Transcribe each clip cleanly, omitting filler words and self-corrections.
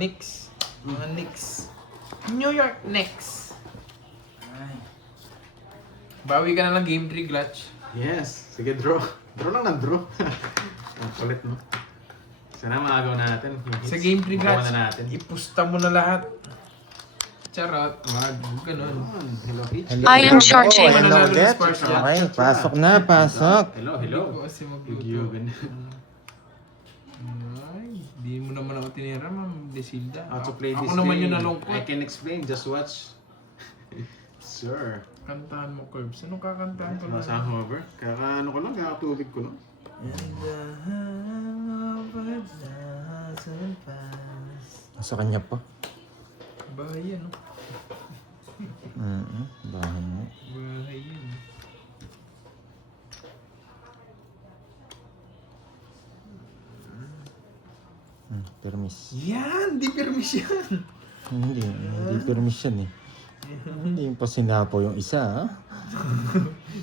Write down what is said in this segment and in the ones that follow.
Knicks. Mga Knicks. New York Knicks. Ay. Bawi ka na lang game 3, Clutch. Yes. Sige, draw. Draw lang ng draw. Ang kulit, no? Sana maagaw natin. Sa game 3, Makuha Clutch, na natin. ipusta mo na lahat. Charot. Wag. Ganun. Hello, Hitch. I am charging. Hello, Hello ulit. ulit. Okay, pasok na, pasok. Hello, Hindi hello. ko kasi magluto. Nagyugan. Ay, di mo naman ako tinira, Ma'am Desilda. How to play Ako this naman game. yung I nalungkot. can explain, just watch. Sir. Kantahan mo, Curbs. Anong kakantahan ko Mga hangover. Kakaano ko lang, kakatubig ko lang. And the hangover doesn't pass. Nasa kanya pa. Bahay yan, no? Bahay mo. Bahay yan. Permis. Yan! Di permis yan! Hindi permission eh. Hindi pa sinapo yung isa, ha?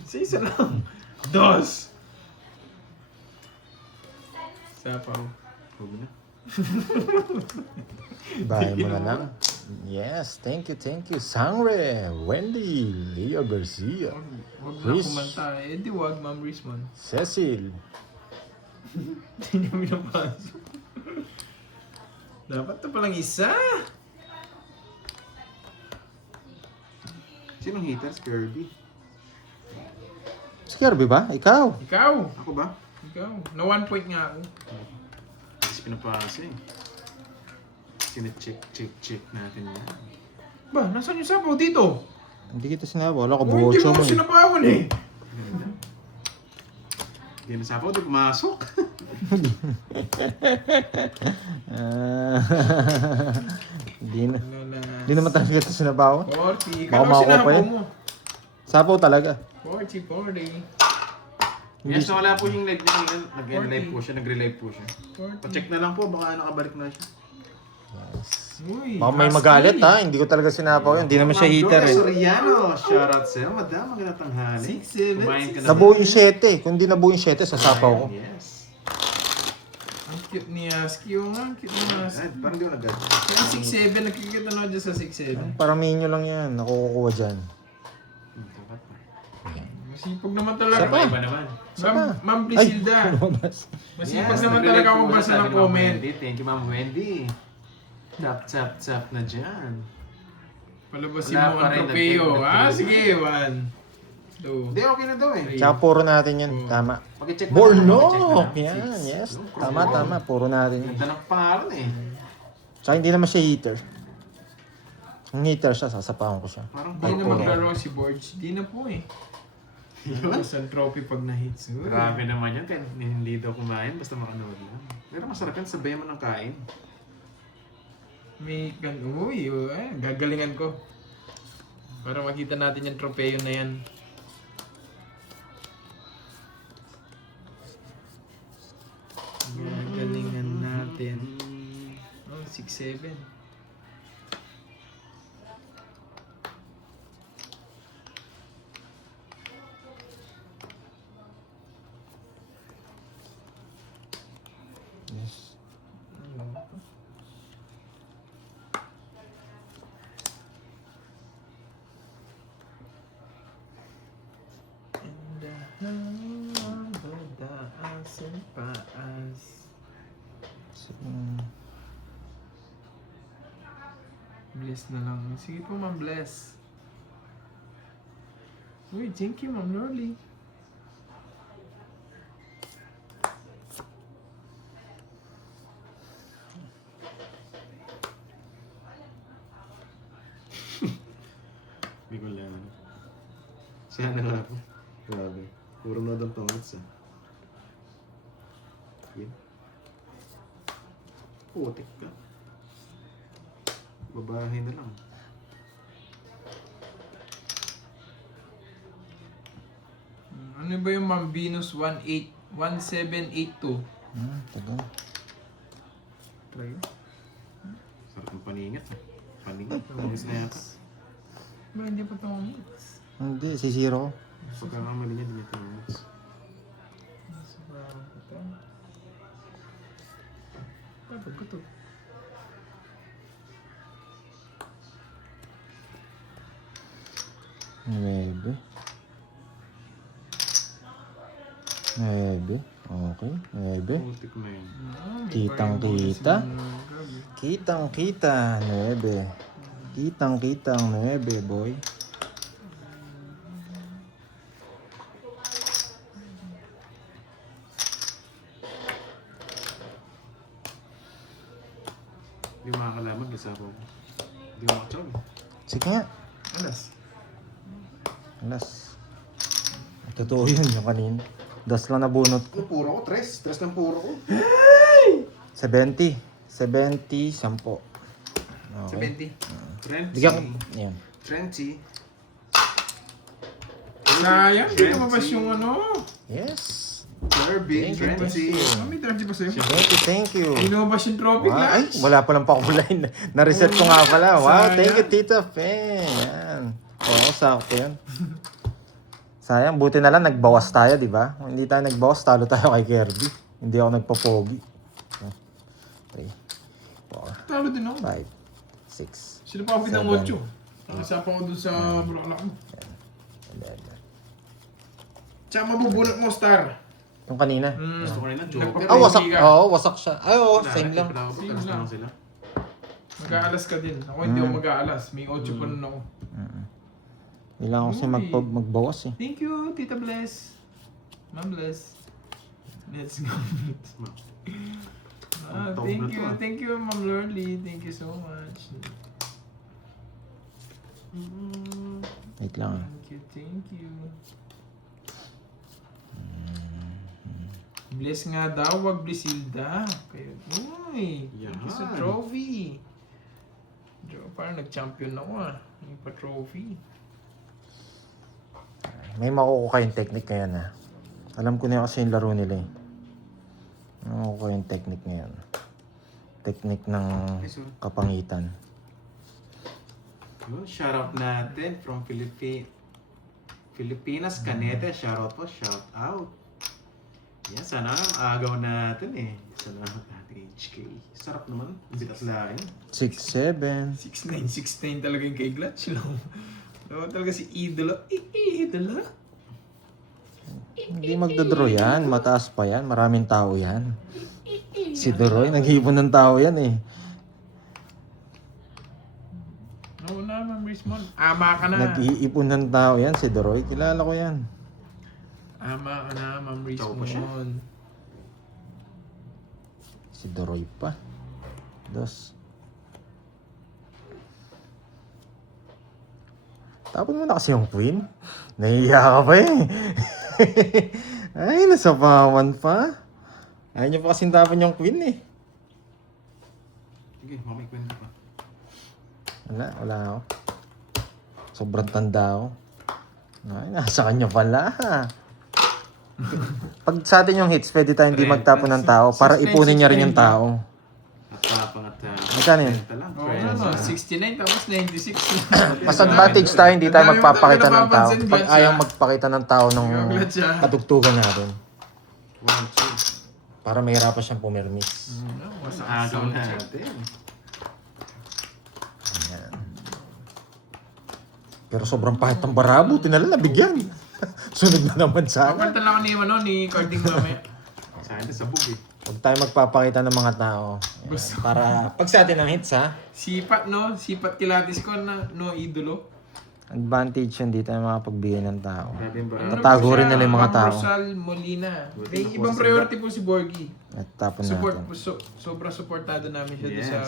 Sa isa lang. Dos! Sapaw. Huwag na. Bahay mo na lang. Yes, thank you. Sangre, Wendy, Leo Garcia, Huwag na Chris. kumanta. Eh di wag, Ma'am Rismon. Cecil. Hindi niya pinapasok. Dapat na palang isa! Sinong haters? Kirby? Si Kirby ba? Ikaw? Ikaw! Ako ba? Ikaw. Na 1 point nga ako. Kasi pinapasa eh. Sine-check natin yan. Ba, nasaan yung sapaw dito? Hindi kita sinapo. Wala ko Oh, hindi buhotso mo mo eh. sinapawan eh. Hindi na sapaw, di pumasok. Ah, Hindi na. Lala. Hindi naman talaga ito sinabawan. 40. Baka Ikaw makuha pa sinapaw yan. mo. Sapaw talaga. 40. Yes, nawala po yung live niya. Nag-live po siya, nag-relive po siya. 40. Pa-check na lang po, baka nakabalik na siya. Uy, Baka may husky. magalit ha. Hindi ko talaga sinapaw yun. Hindi naman siya heater eh. Soriano, shoutout sa'yo. Madam, magandang tanghali. 6, 7, Kumain ka na. Nabuo yung 7. Kung di nabuo yung 7, sasapaw ko. Yes. Ang cute ni Husky. Yung ang cute ni Husky. Ay, parang di ko nag-gad. Yung 6'7", nakikita na ako dyan sa 6'7". Paramihin nyo lang yan. Nakukuha dyan. Masipag naman talaga. Sapa. Iba naman. Ma'am Brisilda. Lumabas. Masipag naman talaga ako basa ng comment. Thank you, Ma'am Wendy. Tap na dyan. Palabasin Wala mo pa ang rin, tropeo. nag-take. Sige, 1, 2. Hindi, okay na daw eh. Tsaka puro natin yun. Tama. Mag-check na. Bornok! Yan, Six. yes. No, Tama. Puro natin yun. Ganda ng pangalan eh. Tsaka hindi naman siya heater. Kung heater siya, sasapawan ko siya. Parang Di na puro. maglaro si Borge. Di na po eh. Isang trophy pag na-hits. Uy. Grabe naman yun. Kaya hindi daw kumain, basta makanood lang. Pero masarap yan, sabayan mo ng kain. May uy, gagalingan ko. Para makita natin yung tropeo na yan. Gagalingan natin. Oh, 6'7". Yes. And the harbor doesn't pass. So, Bless na lang. Sige po, Ma'am Bless. Uy, thank you, Ma'am Lorly. Hindi ko lang. Siya na nga po. Grabe. Puro na daw tongits ah. Yan. Putik ka. Babahay na lang. Ano ba yung Ma'am Venus 1782? tagal. Try. Sarap ng paningat ah. Paningat. Tongits na yata. Ba, hindi pa ito mamits. Hindi, sisiro ko. Pagkakamali niya, hindi tongits. Dapat ko to. 9. 9. Okay, 9. Putik na yun. May Kitang-kita. fireball na si Grabe. Kitang-kita, 9. Kitang-kita ang 9, boy. Hindi mo makakalaman kasi ako. Hindi mo makachog. Sige nga. Alas. Alas. Totoo yun yung kanina. Das lang nabunot ko. Ano puro ko? Tres? Tres ng puro ko. 70. 70, 10. Okay. 70. Frenchy. Bigyan ko. Yan. Frenchy. Sayang, hindi lumabas yung ano. Yes. Kirby. Thank you, Frenchy. May 30 pa sa'yo. Thank you. Hindi lumabas yung trophy Wow. Ay, class. wala pa lang pakulay. Na-reset ko nga pala. Wow, Sayang. thank you, Tita Fe. Yan. Oo, sakto yan. Sayang, buti na lang nagbawas tayo, di ba? Kung hindi tayo nagbawas, talo tayo kay Kirby. Hindi ako nagpapogi. 3, 4, Talo din ako. 5, 6, Sino pa kapit ng 7, 8? Nakasapa ko dun sa bulaklak mo. 11. Tsaka mabubunot mo, Star. Yung kanina. Gusto ko rin ng Joker. Ah, wasak. Oo, wasak siya. Ay, oo, Wala, same lang. wala ako. Same Tapos lang. lang sila. Mag-aalas ka din. Ako hindi ako mag-aalas. May 8 pa nun ako. Hindi lang ako kasi magbawas eh. Thank you, Tita Bless. Ma'am Bless. Let's go. Top Thank na to, you, ah. thank you, Ma'am Lorly. Thank you so much. Wait lang ah. Thank you, thank you. Bless nga daw, wag Blisilda. Kayo, uy, thank you sa Yan. trophy. Parang nag-champion ako ah. Yung pa-trophy. May makukuha kayong technique ngayon ah. Alam ko na kasi yung laro nila eh. May makukuha yung technique ngayon. Technique ng kapangitan. Yun, shoutout natin from Pilipinas, Canete. Shoutout po, shoutout. Yan, sana agaw natin eh. Salamat natin HK. Sarap naman. Bitas lain. 6, 7. 6'9", 6'9" talaga yung kay Glutch. Dapat talaga si Idolo. Idolo? Hindi magdodraw yan. Mataas pa yan. Maraming tao yan. Si Doroy, nag-iipon ng tao yan eh. No na, Ma'am Rismon. Ama ka na. Nag-iipon ng tao yan. Si Doroy, kilala ko yan. Ama ka na, Ma'am Tao pa siya. Rismon. Si Doroy pa. 2. Tapon mo na kasi yung queen. Nahiya ka pa eh. Ay, nasapawan pa. Ayaw niyo pa kasing tapon yung queen eh. Sige, mamay kwento pa. Wala ako. Sobrang tanda ako. Ay, nasa kanya pala. Pag sa atin yung hits, pwede tayo hindi magtapon ng tao para ipunin niya rin yung tao. At tapang at Magkano yun? kwenta lang. Oo, Friends. ano, 69 tapos 96. Mas advantage tayo, hindi tayo Ang dami mo magpapakita talaga ng tao. napapansin, Pag Glad ayaw siya. magpakita ng tao ng Glad siya. katugtugan natin. 1, 2. Para mahirapan siyang pumirmis. Agaw natin. Ayan. Pero sobrang pahit ng barabo, tinala nabigyan. Sunod na naman sa akin. Papunta lang ako ni Carding mamaya. Sa akin, sabog eh. Huwag tayo magpapakita ng mga tao. Ayan. Gusto. Para pag sa atin ang hits ha, Sipat, no? Sipat kilatis ko na, no, idolo. advantage yun, hindi tayo makapagbigay ng tao. Grabe yung barabo. Tatago po siya, rin nila yung mga Ma'am tao. Rosal Molina. Buti May na po ibang sa priority po si Borgie. At tapon Support, natin. sobrang supportado namin siya doon Yes. sa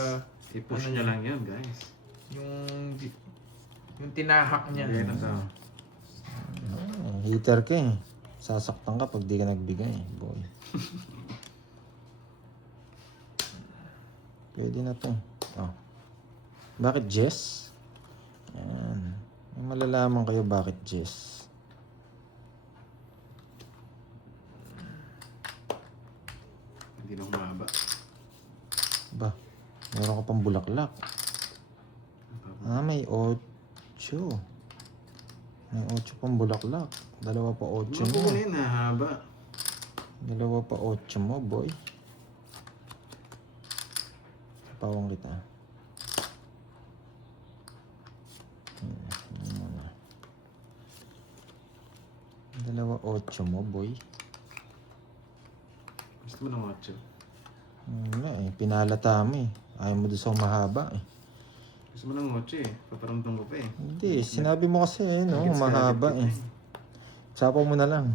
I-push ano nyo niya. lang yun, guys. yung tinahak niya. Yan ang tao. Hater ka eh. Sasaktan ka pag di ka nagbigay. Boy. Pwede na to. Oh. Bakit Jess? Yan. May malalaman kayo bakit Jess. Hindi na humaba. Ba? Meron ka pang bulaklak. Ah, may 8. May 8 pang bulaklak. Dalawa pa 8 Ano po mo. yun, haba. Dalawa pa 8 mo, boy. Pawang kita. Dalawa 8 mo, boy. Gusto mo ng 8? Wala eh, pinalata mo eh. Ayaw mo doon sa mahaba eh. Gusto mo ng 8 eh. Paparamdam mo pa eh. Hindi, sinabi mo kasi eh, no, Gets ka mahaba agad eh. kita Sapo mo na lang.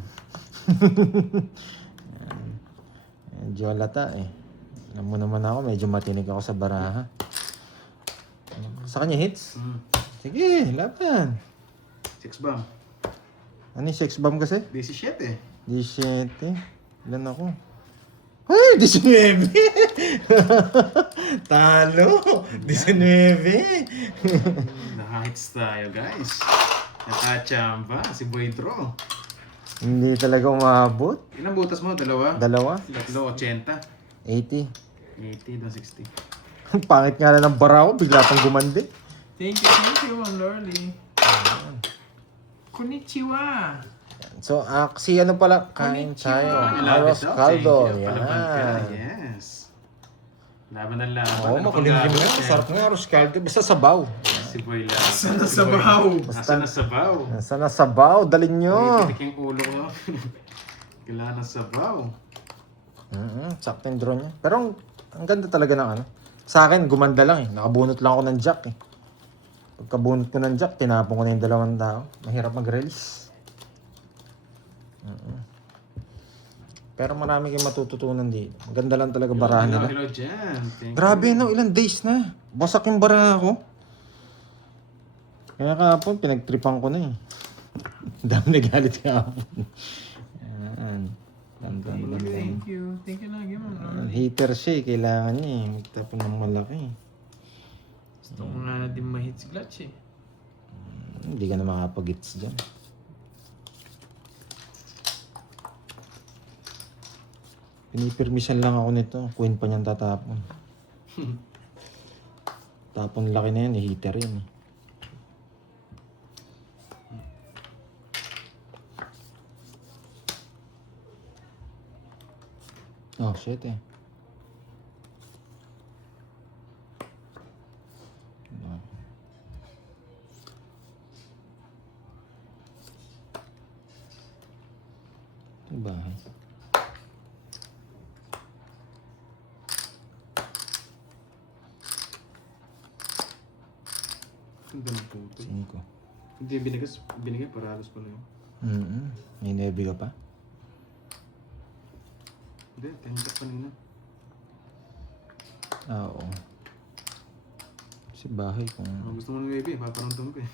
Medyo halata eh. Alam mo naman ako, medyo matinig ako sa baraha. Sa kanya hits? Sige, laban. 6 bomb. Ano yung 6 bomb kasi? 17. 17. Ilan ako? Ay, 19! Talo! 19! Na-heights tayo guys. Nakachamba si Boy Draw. Hindi talaga umabot. Ilang butas mo? Dalawa? Dalawa? Tatlo, 80. 80. 80 doon 60. Ang pangit nga na ng bara ko, bigla pang gumandi. Thank you, Ma'am Lorly. Konnichiwa. So, si ano pala, kain tayo. Arroz caldo. Yan. Yes. Laban ng laban. Oo, Ano makulimlim pang na. gagawin? Sarap nga arroz caldo. Basta sabaw. Si Boy laban. Sana sabaw. Nasa na sabaw. Sana sabaw, dalin nyo. Pitik yung ulo ko. Kailangan ng sabaw. Sakto yung drone niya. Pero ang ganda talaga ng ano. Sa akin, gumanda lang eh. Nakabunot lang ako ng jack eh. Pagkabunot ko ng jack, tinapon ko na yung 2 tao. Mahirap mag-release. Pero marami kayong matututunan dito. Maganda lang talaga barahan nila. Hello dyan. Thank Grabe you. no, ilang days na. Basak yung baraha ko. Kaya kahapon, pinagtripan ko na eh. Dami nagalit kahapon. Yan. Tan. Thank you. Thank you lagi, Ma'am Lorly. Hater siya eh. Kailangan niya eh. Magtapon ng malaki. Gusto ko nga din ma-hit si Clutch eh. Hindi ka na makapag-hits dyan. Pinipirmisan lang ako nito. Queen pa niyang tatapon. Tapon laki na yan, heater yan. Oh, shit eh. Ito bahay. Ganda ng puto. 5. Hindi binigay para halos pala yun. May nebi ka pa? Hindi, tenjak kanina. Oo. Sa bahay kung... Kung gusto mo ng baby, paparamdam ko eh.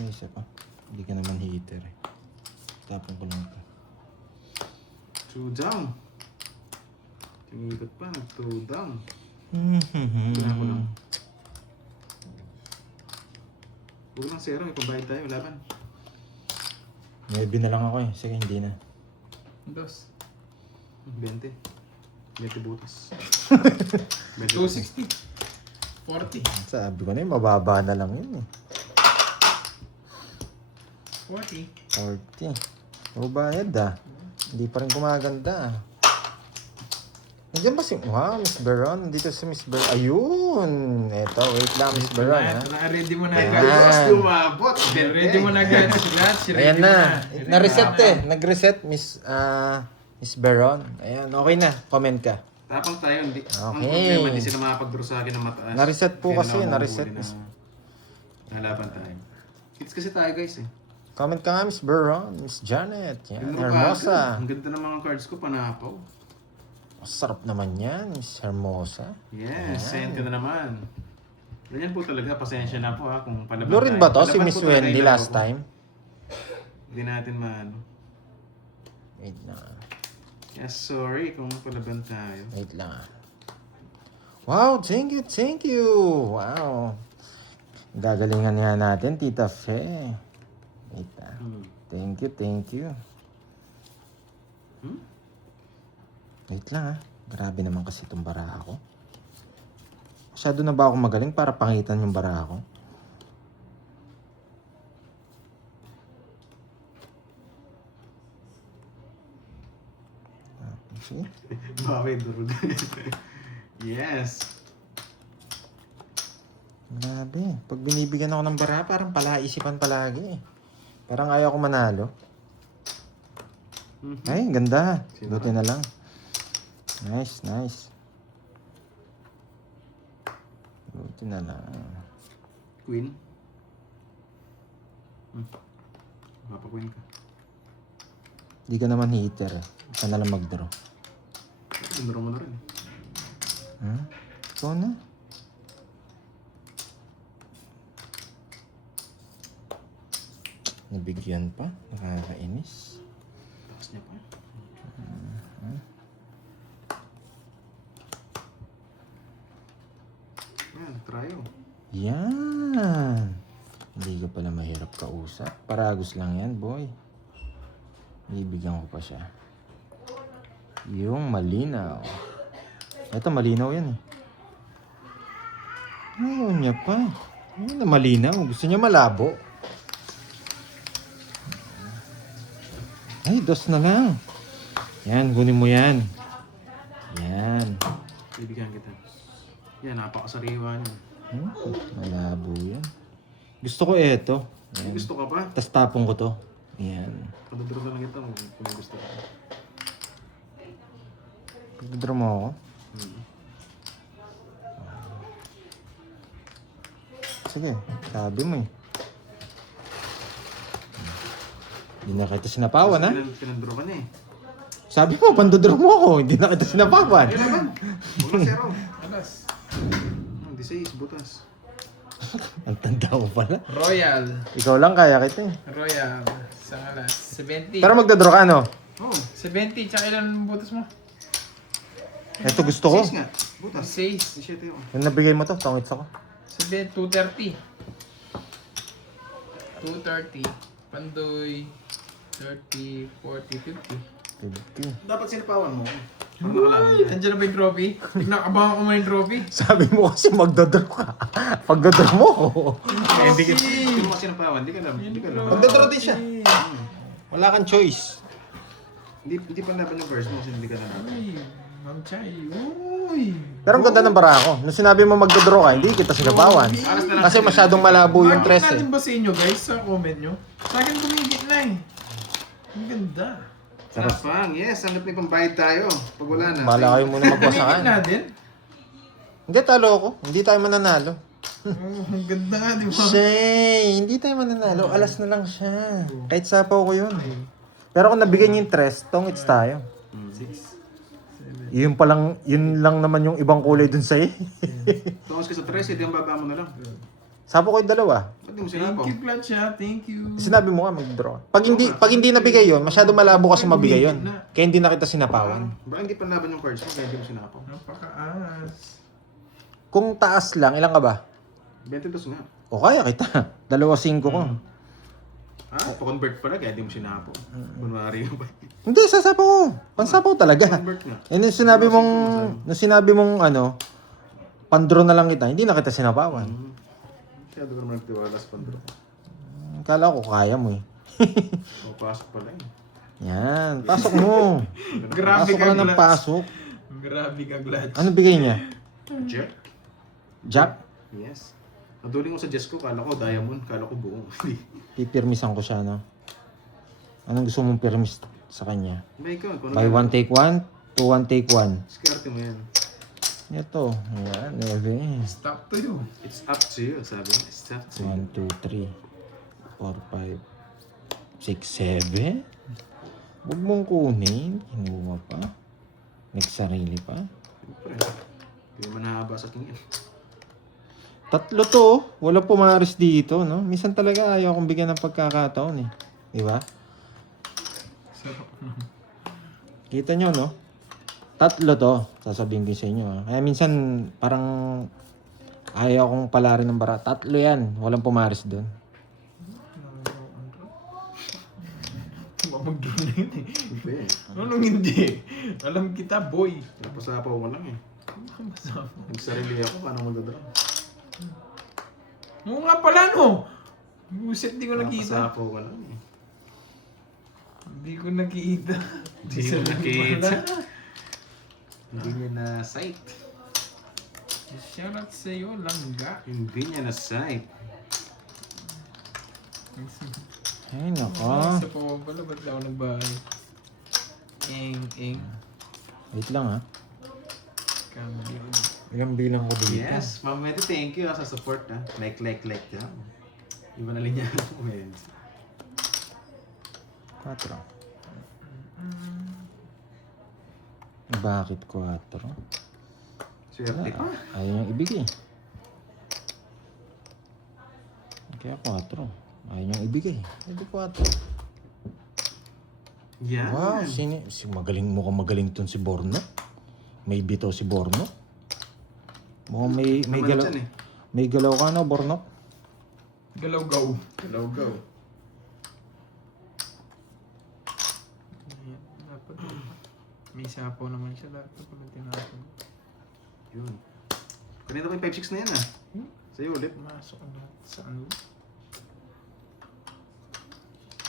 Isa pa. Hindi ka naman heater eh. Tapon ko lang ito. 2 down. Tingikot pa, 2 down. Kailangan ko lang. Huwag lang zero, may pambayad tayo, laban. Nebi na lang ako eh. Sige, hindi na. Dos. 20. 20 butas. 260. 40. Sabi ko na yun, mababa na lang yun eh. 40. 40. Ubayad ah. Hindi pa rin gumaganda ah. Nandiyan ba si... Wow, Miss Beron. Nandito si Miss Beron. Ayun! Eto, wait lang, Miss Beron ha. Ready mo na Ayan. agad. Butas lumabot. Ready mo na agad si Clutch. Ayan na. Na-reset eh. Nag-reset, Miss Beron. Ayan, okay na. Comment ka. Tapang tayo, hindi. Ang Okay. problema, hindi sila makapag-draw sa akin ng mataas. Na-reset po Kaya kasi, na na-reset. Nalaban tayo. Kids kasi tayo guys eh. Comment ka nga, Miss Beron. Miss Janet. Yan, Yung mga Hermosa. Ang ganda ng mga cards ko, panapaw. Masarap naman yan, Miss Hermosa. Yes, send ka na naman. Ganyan po talaga, pasensya na po ha kung palaban Blue rin ba to? Si Palaban Miss po talaga Wendy yung last laro ko. time? Hindi natin maano. Wait na. Yes, sorry kung palaban tayo. Wait lang ah. Wow, thank you, thank you. Wow. Gagalingan nga natin, Tita Fe. Wait ah. Thank you, thank you. Wait lang ah. Grabe naman kasi itong baraha ko. Masyado na ba ako magaling para pangitan yung baraha ko? See? Bawi, durog. Yes. Grabe. Pag binibigyan ako ng bara, parang palaisipan palagi eh. Parang ayaw ko manalo. Ay, ganda. Buti na lang. Nice, nice. Buti na lang. Queen. Mapa-queen ka. Hindi ka naman hitter eh. Ika na lang mag-draw. Indro mo na rin. Ikaw na. Nabigyan pa. Nakakainis. Takas niya pa. Yan, tryo. Yan. Hindi ka pala mahirap kausap. Paragos lang yan, boy. Ibigyan ko pa siya. Yung malinaw. Ito, malinaw yan eh. Ayaw niya pa. Ayaw na malinaw. Gusto niya malabo. Ay, dos na lang. Yan, kunin mo yan. Yan. Bibigyan kita. Yan, napakasariwa niya. Malabo yan. Gusto ko eto. May gusto ka pa? Tapos tapong ko to. Yan. Padadro na lang ito kung may gusto ka. Pagdadraw mo ako. Sige, sabi mo eh. Hindi na kita sinapawan ha. Pinandro ka niya eh. Sabi mo, pandodraw mo ako. Hindi na kita sinapawan. Ay naman! Wala zero. Alas. 16, butas. Ang tanda mo pala. Royal. Ikaw lang kaya kita eh. Royal. Isang alas. 70. Pero magdodraw ka no? Oh, 70. Tsaka ilan butas mo? Ito gusto ko. 6 nga. Butas. 6. 17 yun. Yung nabigay mo to, tongits ako. 230. 230. Pandoy. 30, 40, 50. 50. Dapat sinipawan mo. Ay, nandiyan na ba yung trophy? Nakabahan ko mo yung trophy. Sabi mo kasi magdodraw ka. Pagdodraw mo ako. Hindi mo kasi sinipawan. Hindi ka na. Hindi ka na. Magdodraw din siya. Wala kang choice. Hindi pa naban yung verse mo kasi hindi ka na naban. Uy, Ma'am Chay. Uy. Pero ang ganda ng bara ako. Nung sinabi mo magdodraw ka, hindi kita sinabawan. Kasi masyadong malabo yung tres eh. natin ba sa inyo guys sa comment nyo? Sa akin bumigit na eh. Ang ganda. Sarapang, yes. Hanap may pambayad tayo. Pag wala na. Bala kayo muna Bumigit magpasakan. na din. Hindi, talo ako. Hindi tayo mananalo. Oh, ang ganda nga di ba? Shay, hindi tayo mananalo. Alas na lang siya. Kahit sapaw ko yun. Pero kung nabigyan niyo yung tres, tongits tayo. 6. Yun lang naman yung ibang kulay dun sa'yo. Tungos ka sa 13, hindi ang baba mo na lang. Sapo ko yung dalawa. Ba't di mo Thank sinapaw? you, Plancha. Thank you. Sinabi mo nga mag-draw. Pag hindi nabigay yun, masyado malabo kasi mabigay yun. Kaya hindi na kita sinapawan. Baka hindi pa naban yung cards mo kaya hindi mo sinapaw. Napakaas. Kung taas lang, ilan ka ba? 22 nga. O kaya kita. 2-5 ko. Pa-convert pala kaya hindi mo sinapaw. Kunwari ba? Hindi, sasapaw ko. Pansapaw talaga. Convert nga. Eh, nung sinabi mong ano, pandraw na lang kita, hindi na kita sinapawan. Masyado ko naman nagtiwala sa pandro. Kala ko kaya mo eh. O, pasok pala eh. Yan, pasok mo. Grabe Pasok ka, ka na ng Glad. pasok. Grabe ka, Glad. Ano bigay niya? Jack? Jack? Yes. Naduling ko sa Jess ko, kala ko diamond, kala ko buo. Pipirmisan ko siya, no? Anong gusto mong pirmis sa kanya? May ikaw, kung Buy one, take one? 2, 1, take 1. Skarte mo yan. Ito. Yan, 9. Stop to you. It's up to you, sabi niya. It's up to you. 1, 2, 3, 4, 5, 6, 7. Huwag mong kunin. Hinuha pa. Nagsarili pa. Siyempre. Hindi naman nakahaba sa king yan. 3 to. Walang pumaris dito, no? Minsan talaga ayaw akong bigyan ng pagkakataon, eh. Di ba? Kita nyo, no? 3 to. Sasabihin ko sa inyo, ha? Kaya minsan, parang ayaw akong palarin ng bara. 3 yan. Walang pumaris doon. Mag-draw na yun eh. Hindi. Anong hindi? Alam kita, boy. Napasapaw mo lang eh. Nagsarili ako, paano magdadraw? Oo nga pala, no? Buset, di ko nakita. Napasapaw ka lang eh. Hindi ko nakita. Hindi mo nakita. Hindi niya na sight. Shoutout sa'yo, langga. Hindi niya na-sight. Ay, nako. Sa po pala, ba't ako nagbahay? Eng. Wait lang ha. Kamali ko. Ilang bilang ko dito? Yes, Ma'am Medi, thank you sa support. Like daw. Iba na linya ng comments. 4. Bakit 4? Swerte pa. Ayaw niyang ibigay. Kaya 4. Ayaw niyang ibigay. Hindi 4. Yan. Wow, magaling mo magaling ton si Borno. May bito si Borno. Mukhang may Naman galaw. dyan eh. May galaw ka no, Borno? Galaw-gaw. Hello, go. Dapat may sapo naman siya. Dapat pala tinapon. Yun. Kanina pa yung 5-6 na yan Sa'yo ulit. Masok na sa ano.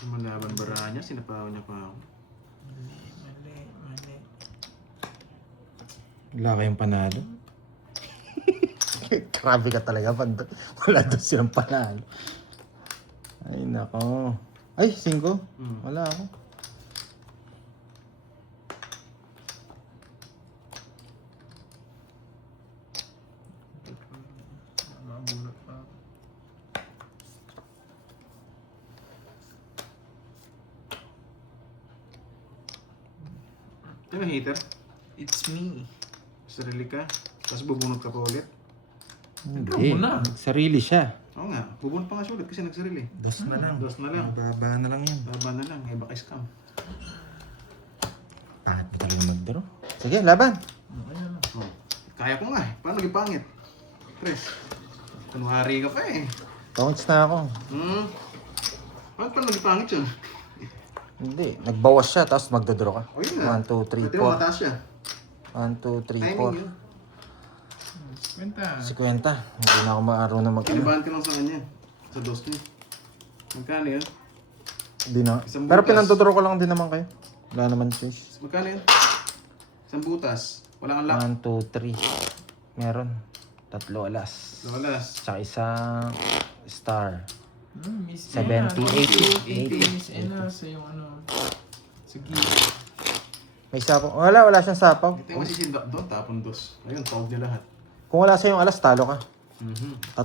Malaban bara niya, sinapawan niya pa ako. Mali. Wala kayong panalo. Grabe ka talaga, Pando. Wala doon silang panalo. Ay, nako. Ay, 5. Wala ako. Mabulat pa ako. Yung hater, It's me. sarili ka, tapos bubunot ka pa ulit. Hindi. muna. Sarili siya. Oo nga, bubunot pa nga siya ulit kasi nagsarili. Dos na lang. Dos na lang. Baba na lang yan. Baba na lang, baka scam. Pangit mo talaga mag-draw. Sige, laban. Oh. Kaya ko nga paano naging pangit? Tres, kunwari ka pa Points na ako. Paano naging pangit yun? Hindi. Nagbawas siya, tapos magdodraw ka. O yun nga. 1, 2, 3, Pwede mo mataas siya. 1, 2, 3, Timing yun. 50. 4. 50. Hindi na ako maarunong mag Kinibahan ka lang sa kanya. Sa dos niya. Magkano yun? Hindi na. Isang Pero butas. pinandodraw ko lang din naman kayo. Wala naman change. Magkano yun? Isang butas. Wala kang lock. 1, 2, 3. Meron. 3 alas. Lolas. Tsaka isang star. Miss 70, 80. 80. Miss Ena sa yung ano. Sige. May sapaw. Wala siyang sapaw. Hindi tayo masisindak doon. Tapon dos. Ayun, tawag niya lahat. Kung wala sa yung alas, talo ka. 3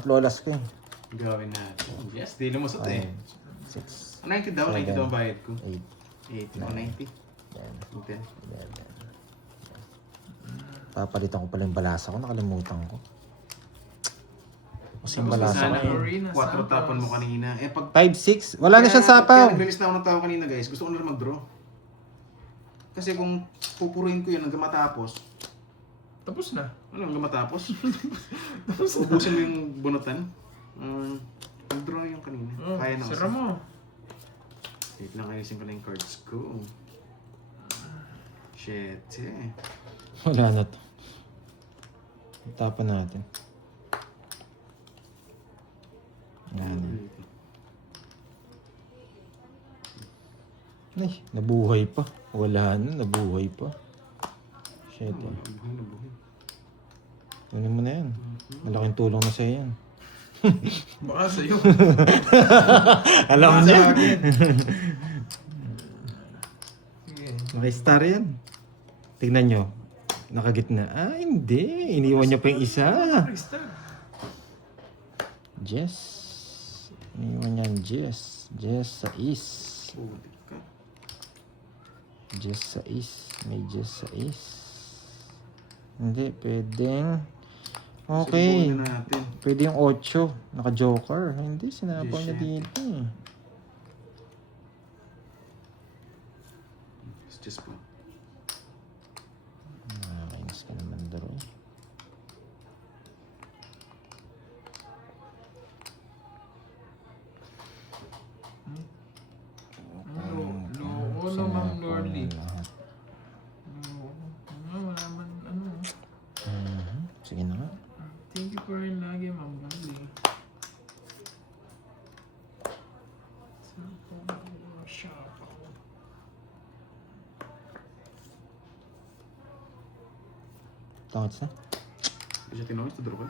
Mhm. alas ko yun. Gawin natin. Yes, di lumusot 6, 90 daw, 90 daw ang bayad ko. 8, 80 o 90. 10. 11. Papalitan ko pala yung balasa ko. Nakalimutan ko. Kasi yung balasa ko Sana yun. Arena 4 tapon mo kanina. Pag 5, 6. Wala na siyang sapaw. Kaya nag-release na ako ng tao kanina guys. Gusto ko na rin mag-draw. Kasi kung pupuruin ko yun hanggang matapos, Tapos na. ano hanggang matapos? Ubusin mo yung bunutan. Mag-draw yung kanina. Oh, Kaya na sira kasi. mo. Wait lang, ayusin ko na yung cards ko. Shit eh. Wala na to. Tapan natin. Yan. Ay, nabuhay pa. Wala na, nabuhay pa. Shit eh. Nabuhay. Kunin mo na yan. Malaking tulong na sa'yo yan. Baka sa'yo. Alam niya. Sige. Naka-star yan. Tignan nyo. Nakagitna. Ah, hindi. Iniwan niya pa yung isa. Krista. Jess. Iniwan niya ang Jess. Jess sa is. Putik ka. Jess sa is. May Jess sa is. Hindi, pwedeng. Okay. Sibunin natin. Pwede yung 8. Naka-joker. Hindi, sinapaw niya Jess, dito eh. It's just fun. Nakakainis ka naman daro eh. Loko naman, Lordy. Lahat. Wala man, ano. Sige na nga. Thank you for rin lagi, Ma'am Lordy. Thoughts na? Kasi tinawag, tudro ka.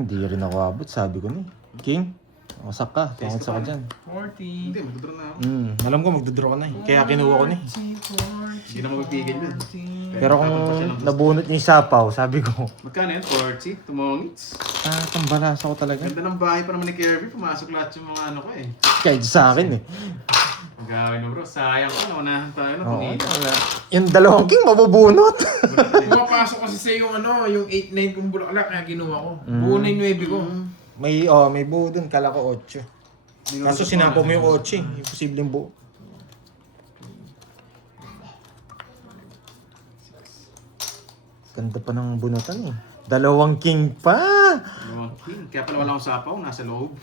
Hindi rin ako abot, sabi ko ni. King, masak ka. Tungkol sa ka dyan. 40. Hindi, magtudro na ako. Alam ko magdodraw ka na eh. Kaya kinuha ko na eh. Hindi na magpipigil yun. Pero kung nabunot niya yung sapaw, sabi ko, Magkano yan? 40? Tumongits? tambalasa ko talaga. Ganda ng bahay pa naman ni Kirby. Pumasok lahat yung mga ano ko eh. Kahit sa akin eh. Gawin mo bro. Sayang ko. Naunahan tayo na. Oo, Tumingin. wala. Yung dalawang king, mabubunot. Pumapasok kasi sa yung ano, yung 8-9 kong bulaklak, kaya kinuha ko. Buo na yung 9 ko. may buo dun, kala ko 8. Kaso sinapo mo yung 8 eh. Imposibleng buo. Ganda pa ng bunutan eh. Dalawang king pa! Dalawang king. Kaya pala wala akong sapaw. Nasa loob.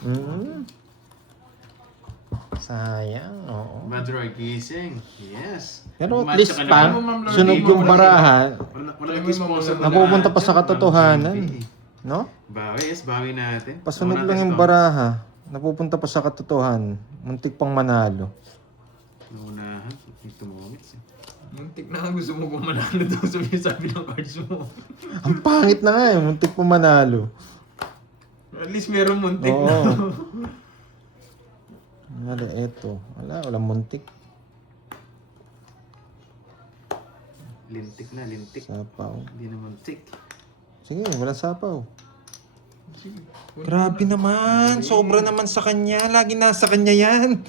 Sayang, oo. Madroy gising. Yes. Pero at Matcha least ka na pa, ba? sunog yung barahan. Wala nag-sponsor na Napupunta pa lahat sa yan. katotohanan. MVP. No? Bawi, yes. Bawi natin. Pasunog Bawi lang natin yung ito. baraha. Napupunta pa sa katotohanan. Muntik pang manalo. Naunahan. Ito moments eh. Muntik na nga gusto mo kung manalo daw sabi ng cards mo. Ang pangit na nga eh. Muntik pang manalo. At least meron muntik Oo. na. Wala, eto. Walang muntik. Lintik na, lintik. Sapaw. Hindi na muntik. Sige, walang sapaw. Sige. Grabe naman. Sobra naman sa kanya. Laging nasa kanya yan.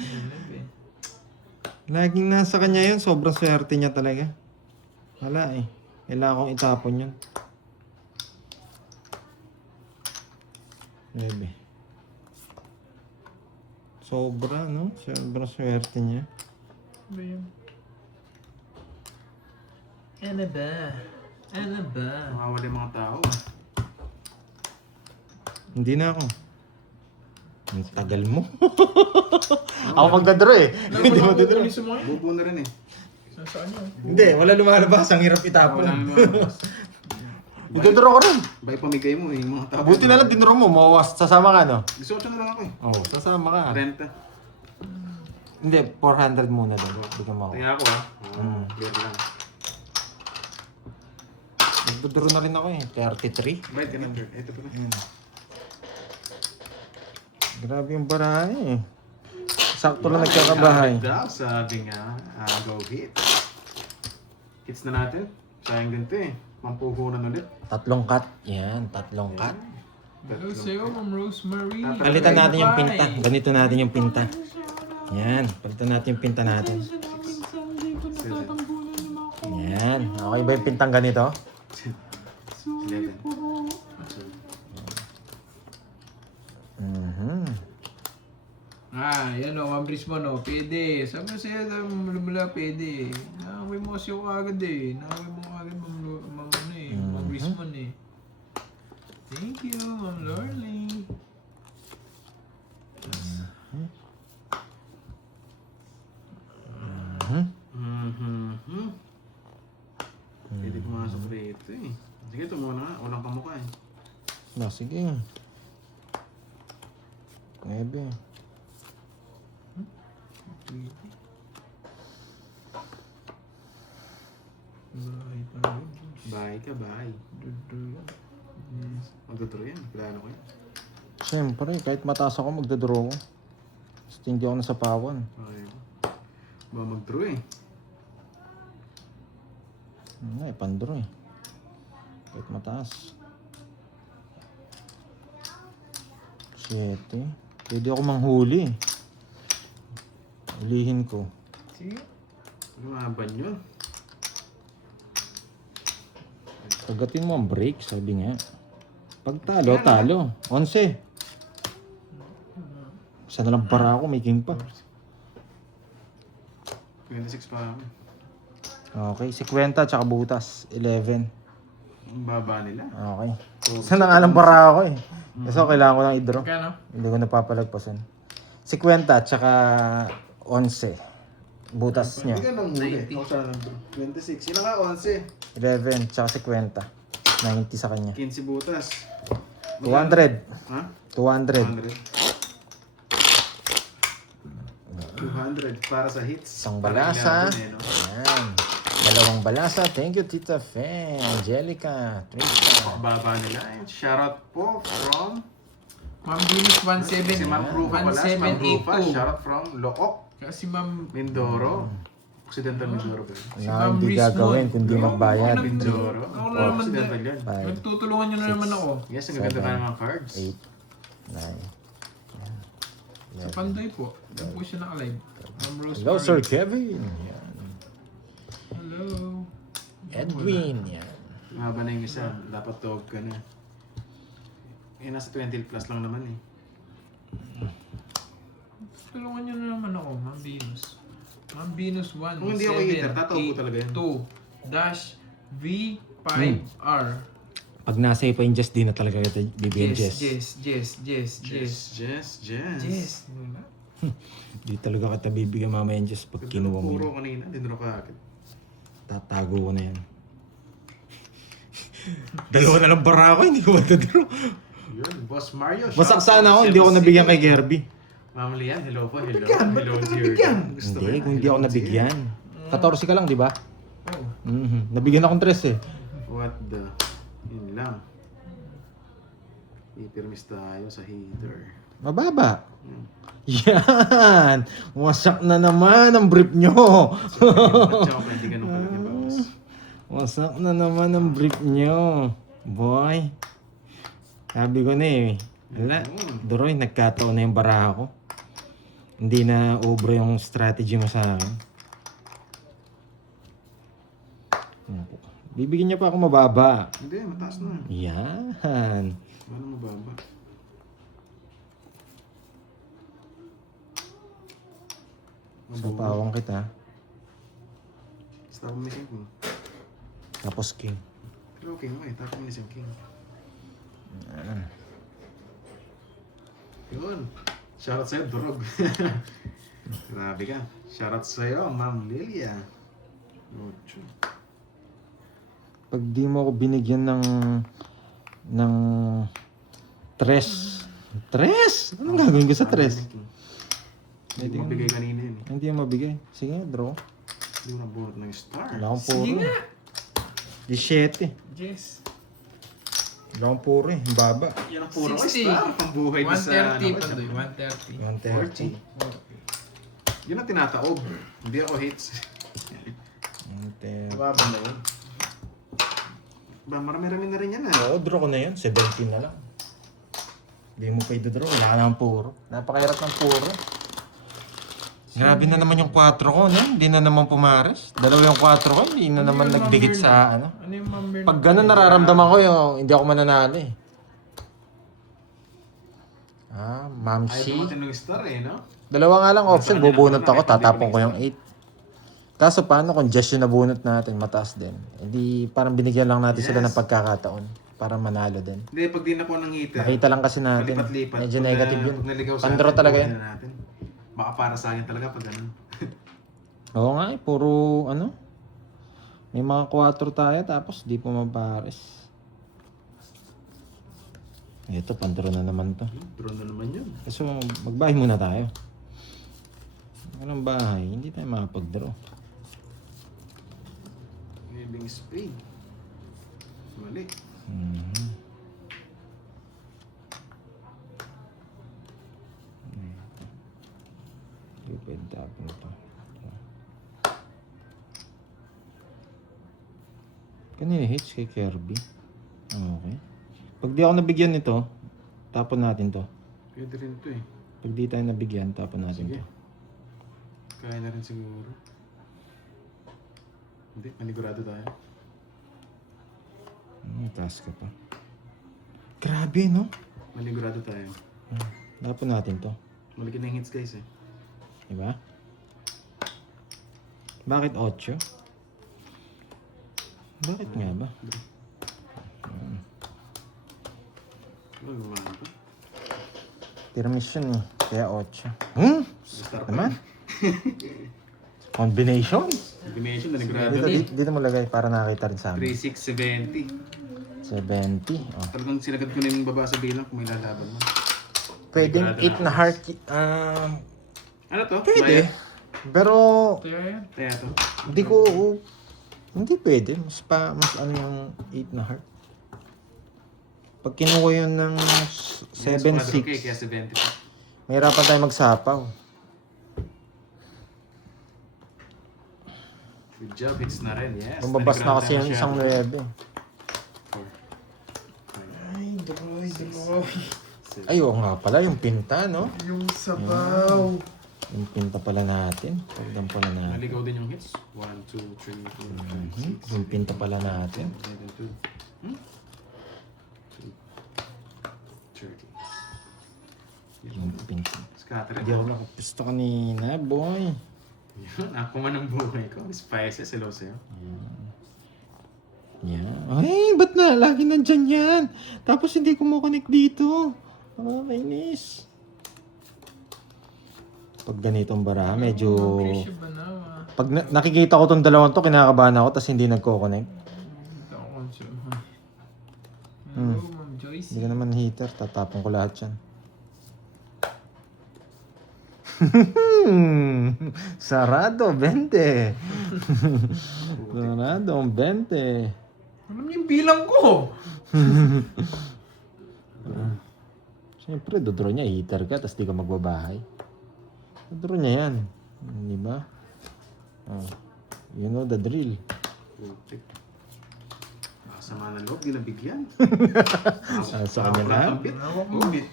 Laging nasa kanya yun. Sobrang swerte niya talaga. Wala eh. Kailangan kong itapon yun. Bebe. Sobra, no? Sobrang swerte niya. Ano yun? Ano ba? Ano ba? Makawala yung mga tao. Hindi na ako. Ang tagal mo. Ako magdadro eh. Hindi mo didro. Sa mga yun. Bubo na rin eh. Saan yun? Hindi, wala lumalabas. Ang hirap itapon. Wala nang lumabas. Magdadro ko rin. Bay pamigay mo eh, yung mga tao. Buti na lang dinro mo. Mawas. Sasama ka, no? Gusto ko na lang ako eh. Oo, sasama ka. Renta. Hindi, 400 muna lang. Bigyan mo ako. Tingnan ako ah. Clear lang. Magdadro na rin ako eh. 33. Bayad ka na, Dirt. Ito pa na. Grabe yung barahe eh. Sakto lang nagkakabahay. Daw, sabi nga, go hit. Hits na natin. Sayang ganito eh. Mampuhunan ulit. 3 cut. Yan, 3 cut. Hello sa'yo, Ma'am Rosemary. Palitan natin yung pinta. Ganito natin yung pinta. Yan, palitan natin yung pinta natin. Yan. Okay ba yung pintang ganito? 11. Yan o, Ma'am Brisbane o, pwede. Sabi ko sa'yo, mula pwede. Nakaway mo kasi ako agad eh. Nakaway mo agad, Ma'am Brisbane eh. Thank you, Ma'am Lorly. Pwede pumasok rito eh. Sige, ito muna nga. Walang kamukha eh. No, sige. 9. Bahay pa rin. Bahay ka, bahay. Magduturo yan. Plano ko yan. Siyempre, kahit mataas ako, magdadraw ko. Basta hindi ako nasapawan. Okay. Ba mag-draw eh. Nga eh, pandraw eh. Kahit mataas. 7. Pwede ako manghuli eh. Ulihin ko. Sige. Lumaban yun. Kagatin mo ang break, sabi nga. Pag talo, talo. 11. Isa na lang para ako, may king pa. 26 pa ako. Okay, 50 tsaka butas. 11. Ang baba nila. Okay. Isa na nga lang para ako eh. Kasi kailangan ko lang i-draw. Kano? Hindi ko napapalagpasan. 50 tsaka 11. Butas niya. Hindi ka nang huli. Ako sana lang draw. 26. Sino ka? 11. 11 tsaka 50. 90 sa kanya. 15 butas. 200. Ha? 200. 200 para sa hits. Isang Para balasa. ilaban eh, no? Ayan. Dalawang balasa. Thank you, Tita Fe. Angelica. Trisha. Baba nila. And shoutout po from... Ma'am Venus Si Ma'am Rufa pala. Si Ma'm Rufa. 1782. Shoutout from Look. Kasi Ma'am Mindoro. Occidental Mindoro ba yun? Si Na Ma'am hindi Rismond. gagawin kundi magbayad. Mindoro. Ako na naman Occidental din. yan. 5, Nagtutulungan nyo na naman ako. Yes, ang ganda ka ng mga cards. 8, 9, Sa Pandoy po. Doon po siya naka-live. Ma'am Rosemary. Hello, Sir Kevin. Yan. Hello. Edwin. Yan. Mahaba na yung isa. Dapat tawag ka na. Eh, nasa 20 plus lang naman eh. Tulungan nyo na naman ako, Ma'am Venus. Ma'am Venus 1, Kung hindi ako hitter, tatawa po talaga yan. 2-V5R. Pag nasa iyo pa yung Jess, di na talaga kita bibigyan Yes, Jess. Jess. Diba? Di talaga kita bibigyan mamaya yung Jess pag kinuha mo. Puro kanina, dinuro ka agad. Tatago ko na yan. Dalawa na lang bara ako, hindi ko matadro. Yun, Boss Mario. Masak sana ako, hindi ako nabigyan kay Gerby. Ma'am Lian, hello po, hello. Nabigyan, ba't Hello, ka dear. nabigyan? Gusto Hindi, ko kung yan. hindi ako Hello, dear. nabigyan. 14 ka lang, di ba? Oo. Nabigyan akong 3 eh. What the? Yun lang. Ipirmis tayo sa heater. Mababa. Yan! Wasak na naman ang brief nyo. Tsaka pwede ganun pala yung bawas. Wasak na naman ang brief nyo. Boy. Sabi ko na eh. Wala. Duroy, nagkataon na yung baraha ko. Hindi na ubro yung strategy mo sa akin. Bibigyan niya pa ako mababa. Hindi, mataas na. Yan. Ano mababa? Sapawang kita. Stop mo ni King. Tapos king. Pero okay mo eh, tapos mo ni King. Yun. Shoutout sa'yo, Durog. Grabe ka. Shoutout sa'yo, Ma'am Lilia. Ocho. Pag di mo ako binigyan ng tres. Tres? Anong gagawin ko sa tres? Hindi mo bigay kanina yun eh. Hindi mo mabigay. Sige, draw. Hindi mo nabunot ng star. Wala akong Sige puro. nga. 17. Yes. Wala akong puro eh. Ang baba. Yan ang puro 60. star. Pambuhay na sa... 130 Pandoy, 130. 130. 40. Yun ang tinataob. Hindi ako hits. 130. Mababa na yun. Ba, marami-rami na rin yan ah. Oo, draw ko na yun. 17 na lang. Hindi mo pa i-draw. Wala ka na ang puro. Napakahirap ng puro. Grabe na naman yung 4 ko, no? Hindi na naman pumares. Dalawa yung 4 ko, hindi na naman nagdikit sa ano. Ano yung Ma'am Bernard? Pag gano'n nararamdaman ko yung hindi ako mananalo eh. Ma'am Ayaw C. tumatin ng star eh, no? Dalawa nga lang option, Nasa kanila bubunot ko na, ako, kahit tatapon hindi ko ko yung 8. Kaso paano kung just yung nabunot natin, mataas din. Hindi, parang binigyan lang natin sila ng pagkakataon para manalo din. Hindi, pag di na po ng heater. Nakita lang kasi natin. Palipat-lipat. Medyo Pag na- negative yun. Pag naligaw sa Pandro atin, talaga buhay yan. na natin. Baka para sa akin talaga pag ganun. Oo nga eh, puro ano. May mga 4 tayo tapos di po mapares. Ito, pantro na naman to. Draw na naman yun. So, magbahay muna tayo. Walang bahay, hindi tayo makapag-draw. Giving spade. Mali. Mhm. Hindi pwede tapon ito. Kanina hits kay Kirby. Okay. Pag di ako nabigyan nito, tapon natin to. Pwede rin to eh. Pag di tayo nabigyan, tapon natin Sige. to. Kaya na rin siguro. Hindi, manigurado tayo. Taas ka pa. Grabe, no? Manigurado tayo. Tapon natin to. Malaki na yung hits guys eh. Diba? Bakit 8? Bakit nga ba? Oh, gumana pa. Permission eh. Kaya 8. Star pa. Naman? Combination? Dimension, manigurado. Dito mo lagay para nakita rin sa amin. 3670. 70. Oh. Talagang sinagad ko na yung baba sa bilang kung may lalaban mo. Pwedeng 8 na heart. Ano to? Pwede. Pero Kaya yan. Kaya to? hindi ko Hindi pwede. Mas ano yung 8 na heart. Pag kinuha yun ng Yes, quadro K, 7-6, kaya 70 pa. mahirapan tayo magsapaw. Good job, hits na rin. Yes. Lumabas na kasi yung isang 9. Ay, droy. Ay, oo nga pala, yung pinta, no? Yung sabaw. Yung pinta pala natin. Pagdan pala natin. Naligaw din yung hits. 1, 2, 3, 4, 5, 6, Yung pinta pala natin. 7, 30. Yung pinta. Scatter. Hindi ako nakapusto kanina, boy. Yun, ako man ang buhay ko. Spices, hello sa'yo. Yan. Ay, ba't na? Lagi nandyan yan. Tapos hindi ko mo-connect dito. Kainis. Pag ganitong baraha, medyo... Presyo ba na? Pag nakikita ko tong dalawang to, kinakabahan ako, tapos hindi nagko-connect. Ito ako consume. Hello, Ma'am Joyce. Hindi ka naman heater, tatapon ko lahat yan. Sarado, 20. Sarado, 20. Alam niyo yung bilang ko. Siyempre, dodraw niya, heater ka, tapos di ka magbabahay. Dodraw niya yan. Di ba? Oh, you know the drill. Putik. Nakasama ng loob, di nabigyan. Sa kanya na. Hawak mo bit.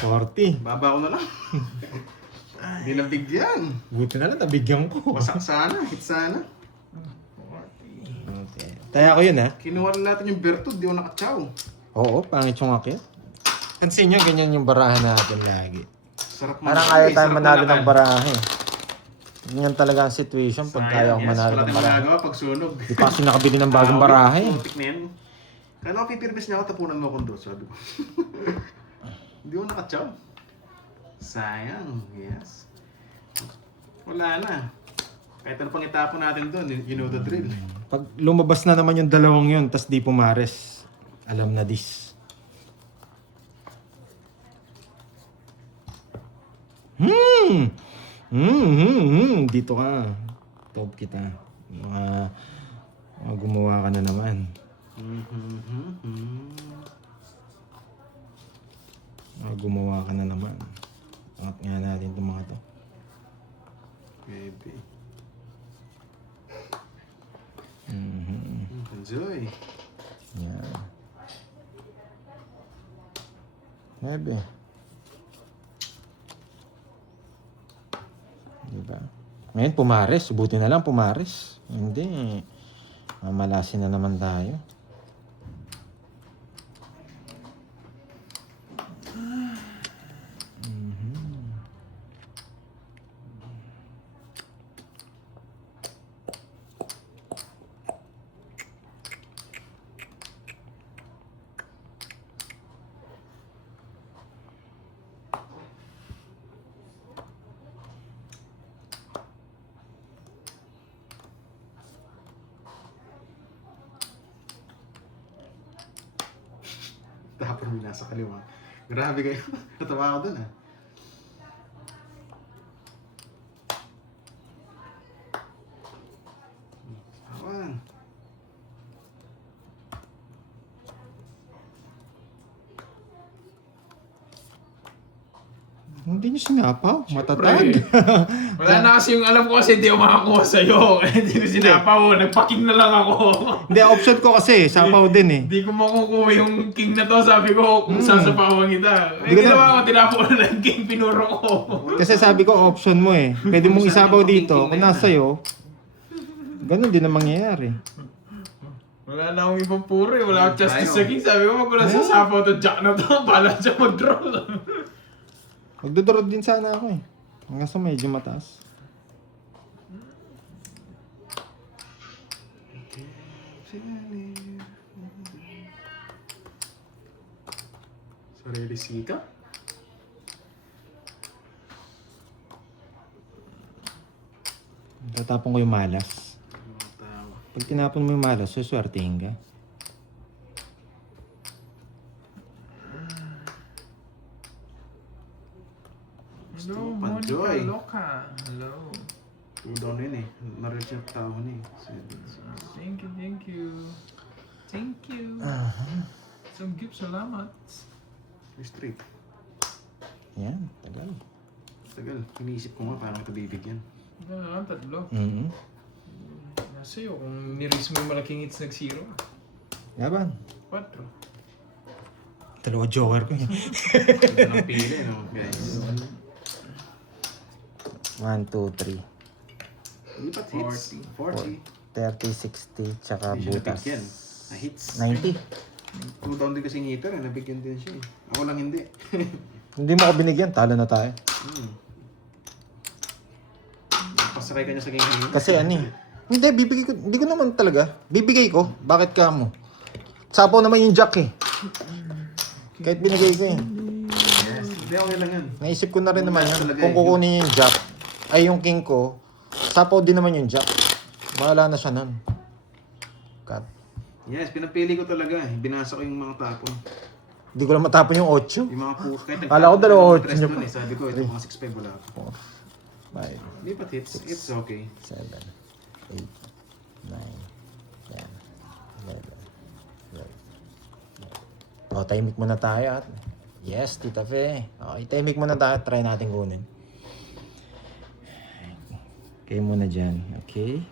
40. Baba ko na lang. Di nabigyan. Buti na lang, nabigyan ko. Wasak sana, hit sana. Okay. Taya ko yun, ha? Kinuha na natin yung Bertud, di ako nakatsaw. Oo, pangit yung akit. Pansin nyo, ganyan yung barahan natin lagi. Sarap Parang ayaw tayo manalo ng barahe. Ganyan talaga ang situation pag kaya ako manalo ng Wala barahe. tayong magagawa pag sunog. Di pa kasi nakabili ng bagong barahe. Putik na yan. Kala ko pipirmis niya ako, tapunan mo akong dos, sabi ko. Hindi ko nakatsaw. Sayang, yes. Wala na. Kahit ano pang itapon natin doon, you know the drill. Pag lumabas na naman yung dalawang yun, tas di pumares, alam na this. Dito ka. Top kita. Mga gumawa ka na naman. Gumawa ka na naman. Angat nga natin itong mga to. Maybe. Enjoy. Yan. Ebe. Diba? Ngayon, pumares. Buti na lang pumares. Hindi. Mamalasin na naman tayo. Tapos mo nasa kaliwa. Grabe kayo. Natawa ako dun ah. Awan. Hindi nyo sinapaw. Matatag. Wala na kasi yung alam ko kasi hindi ako makakuha sa'yo. Hindi ko sinapaw. Nagpa-king na lang ako. Hindi, option ko kasi. Sapaw din eh. Hindi ko makukuha yung king na to. Sabi ko, kung sasapawan kita. Di Eh, ko ginawa ko, tinapo ko na ng king, pinuro ko. Kasi sabi ko, option mo eh. Pwede mong isapaw dito. Kung nasa'yo, ganun din ang mangyayari. Wala na akong ibang puro eh. Wala akong justice sa king. Sabi ko, wag ko na sasapaw to jack na to. Bala siya mag-draw. Magdodraw din sana ako eh. Hanggang sa medyo mataas. Sarili sika? Tatapon ko yung malas. Pag tinapon mo yung malas, suswertehin ka. Hello, Panjoy. Monica Loca. Hello. Showdown yun eh. Na-reach yung tao na eh. Thank you, thank you. Thank you. Some gift, salamat. Straight. Yan, tagal. Tagal. Iniisip ko nga paano ito bibigyan. Ano na lang, tatlo. Mm-hmm. Nasa iyo, kung niris mo yung malaking hits nag-zero. Laban. 4. Dalawa joker ko eh. Ito ng pili, no, guys. 1, 2, 3. Lipat hits. 40. 30, 60, tsaka Hindi siya butas. nabigyan. Na hits. 90. 2 down din kasi ng hitter, nabigyan din siya eh. Ako lang hindi. Hindi mo ako binigyan, talo na tayo. Pasakay ka niya sa game. Kasi ano eh. Hindi, bibigay ko. Hindi ko naman talaga. Bibigay ko. Bakit ka mo? Sapaw naman yung jack eh. Kahit binigay ko eh. Yes. Hindi, okay lang yan. Naisip ko na rin naman yan. Talaga Kung eh. kukunin yung jack, ay yung king ko, sapaw din naman yung jack. Bahala na siya nun. Cut. Yes, pinapili ko talaga eh. Binasa ko yung mga tapon. Hindi ko lang matapon yung 8. Yung mga push. Kahit Kala ko dalawa nag-tres niyo doon pa. eh. Sabi ko, ito mga 6'5 wala ako. 5, Lipat hits. It's okay. 7, 8, 9, 10, 11, 12. O, timing muna tayo at yes, Tita Fe. Okay, timing muna tayo. Try natin kunin. Okay muna dyan. Okay.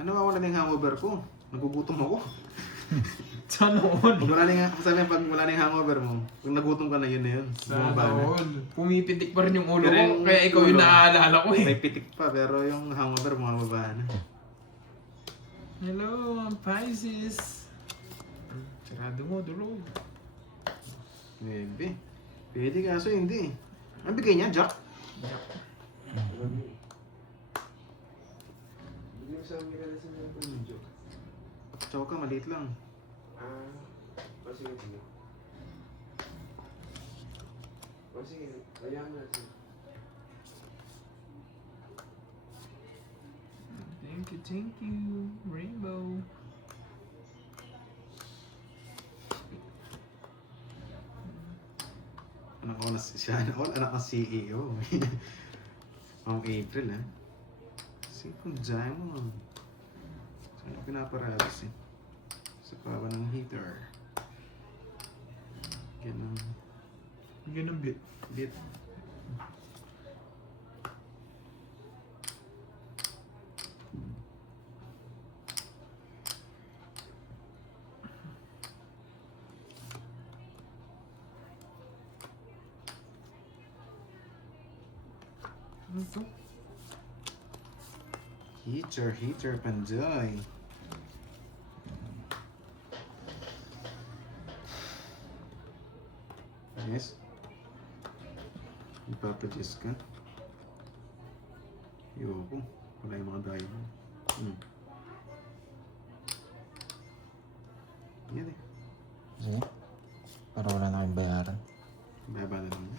Ano wala na yung hangover ko? Nagugutom ako. Sana all. Pag wala na yung, sabi pag wala na yung hangover mo, kung nagutom ka na yun na yun. Sana Bumaba na. all. Pumipitik pa rin yung ulo Pero ko. yung Kaya ikaw yung ulo, naaalala ko eh. May pitik pa, pero yung hangover bumababa na. Hello, I'm Pisces. Sarado mo, dulog. Maybe. Pwede kaso hindi. Ang bigay niya, Jack? Chow ka, maliit lang. Thank you, Rainbow. Anak ko na siya, anak ng CEO. Ang April Simple Diamond. Saan ako pinaparalas eh? Sa pawa ng heater. Ganun. Ganun bit. Bit. Ano to? Heater, Pandoy. Yes. Ipapadjust ka. Ayoko. Wala yung mga diamond. Yan eh. Sige. Para wala na kayong bayaran. Baba na naman.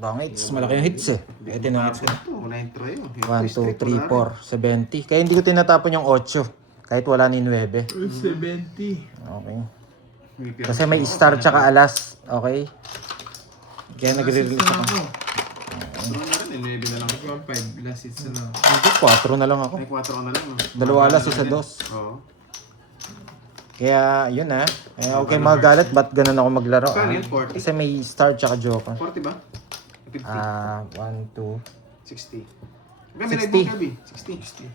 Bang hits. Malaki yung hits eh. Kaya tinangits ko. Ito, wala yung try oh. 1, 2, 3, 4, 70. Kaya hindi ko tinatapon yung 8. Kahit wala ni 9. 70. Okay. Kasi may star tsaka alas. Okay? Kaya nagre-release ako. Draw na rin, eh. 11 na lang. 1.5. Last hits na lang. Hindi, 4 na lang ako. May 4 ka na lang. Dalawa alas, isa dos. Oo. Kaya yun Kaya okay magalit, ba't ganun ako maglaro? Kano yun? 40? Kasi may star tsaka joker. 40 ba? 50? 1, 2. 60. 60. 60.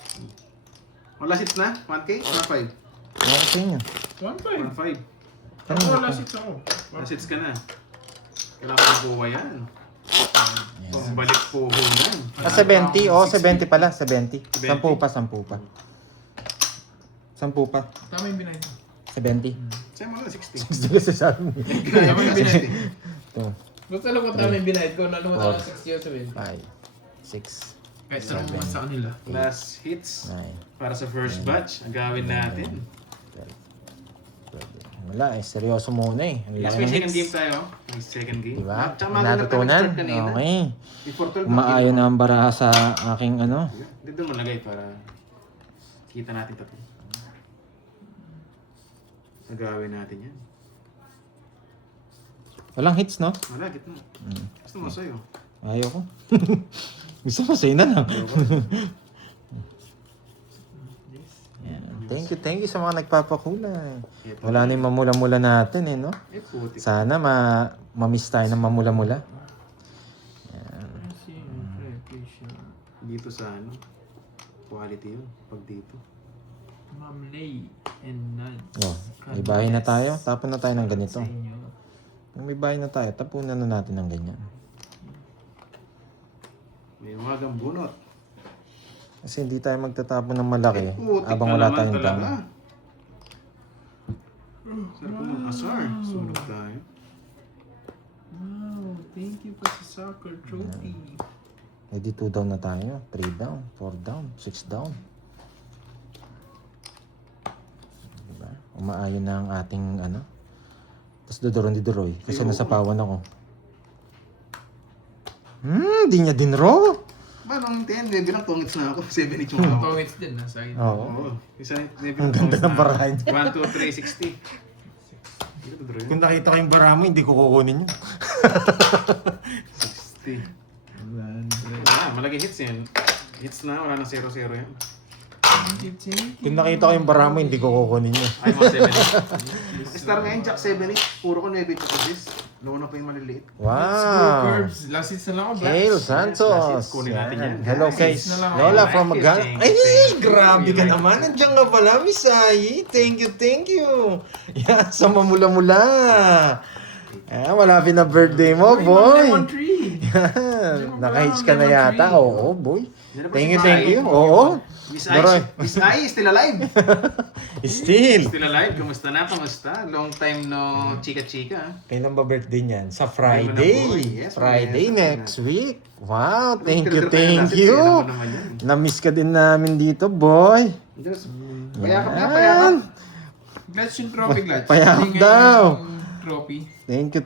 Wala hits na? 1K? 1.5? Ano ko sa inyo? 1.5. 1.5. Ako wala hits ako. Last hits ka na. Kailangan ko buwa yan. Kung balik po yan. 70. 70 pala. 70. 10 pa. 10 pa. Tama yung binay ko. 70. Sa'yo mo na, 60. Hindi kasi sabi mo. Tama yung binay ko. Ito. Basta alam ko tama yung binay ko. Alam ko tama 60 o 5, 70. 6, Kahit saan mo sa kanila. Last hits 9, para sa first batch. Ang gawin natin. 12. Wala seryoso muna Ang Yes, laki may ng second hits. game tayo. May second game. Diba? Tsaka maganda tayo Natutunan. nag-start kanina. Okay. Before 12 Umaayon na ang baraha sa aking Dito mo lagay para kita natin tatlo. Nagawin natin yan. Walang hits, no? Wala, gitna. Gusto mo sa'yo. Ayaw ko. Gusto ko sa'yo na lang. Yan. Thank you sa mga nagpapakulay. Wala na yung mamula-mula natin eh, no? Eh, puti. Sana ma-miss tayo ng mamula-mula. Siyempre, appreciate. Dito sa ano, quality yun. Pag dito. Ma'am Lay and Nad. Oh, may bahay na tayo. Tapon na tayo ng ganito. Sa inyo. Kung may bahay na tayo, tapunan na natin ng ganyan. May umagang bunot. Kasi hindi tayo magtatapon ng malaki Putik habang na wala naman tayong talaga. dami. Sarap mo magpasar. Sunog tayo. Wow, thank you pa sa soccer trophy. Hindi 2 down na tayo. 3 down, 4 down, 6 down. Diba? Umaayon na ang ating ano. Tapos duduron. Kasi nasapawan ako. Di niya din raw. Ba, nung 10, maybe lang tongits na ako. 7 each yung ako. Tongits din, nasa akin. Oo. Oo. Isa, maybe Ang ganda ng barahan. 1, 2, 3, 60. Hindi ko tuloy. Kung nakita ko yung bara mo, hindi ko kukunin yun. 60. Wala, malaki hits yan. Hits na, wala na 0-0 yan. Thank you. Kung nakita ko yung bara mo, hindi ko kukunin yun. Ay, mga 7 Star ngayon, Jack 7 puro ko 9 chocolate. Low na pa yung maliliit. Let's go, Wow! Curbs. Last hits na lang ako, Black. Hail Santos! Kunin natin yan. Hello kay Nice na lang. Lola from Thank you, Magana. thank you, Ay, thank you. grabe ka naman. Nandiyan nga pala, Miss Ai. Thank you. Yan, sa mamula-mula. Malapit na birthday mo, boy. Lemon tree. Yan, naka-hitch ka na yata. Oo, boy. Hindi na pa Thank si you. Mai. Oo. Miss Doroy. Ai, still alive. Still. Still alive. Kamusta na? Kamusta? Long time no chika-chika. Kailan ba birthday niyan? Sa Friday. Friday. Yes, Friday yes, next week. Wow, thank Tinitira tayo natin, you. alam mo naman yan. Na-miss ka din namin dito, boy. Diyos. Payakap na, payakap. Glad yung trophy, Glad. Payakap Hindi nga daw. yung Trophy.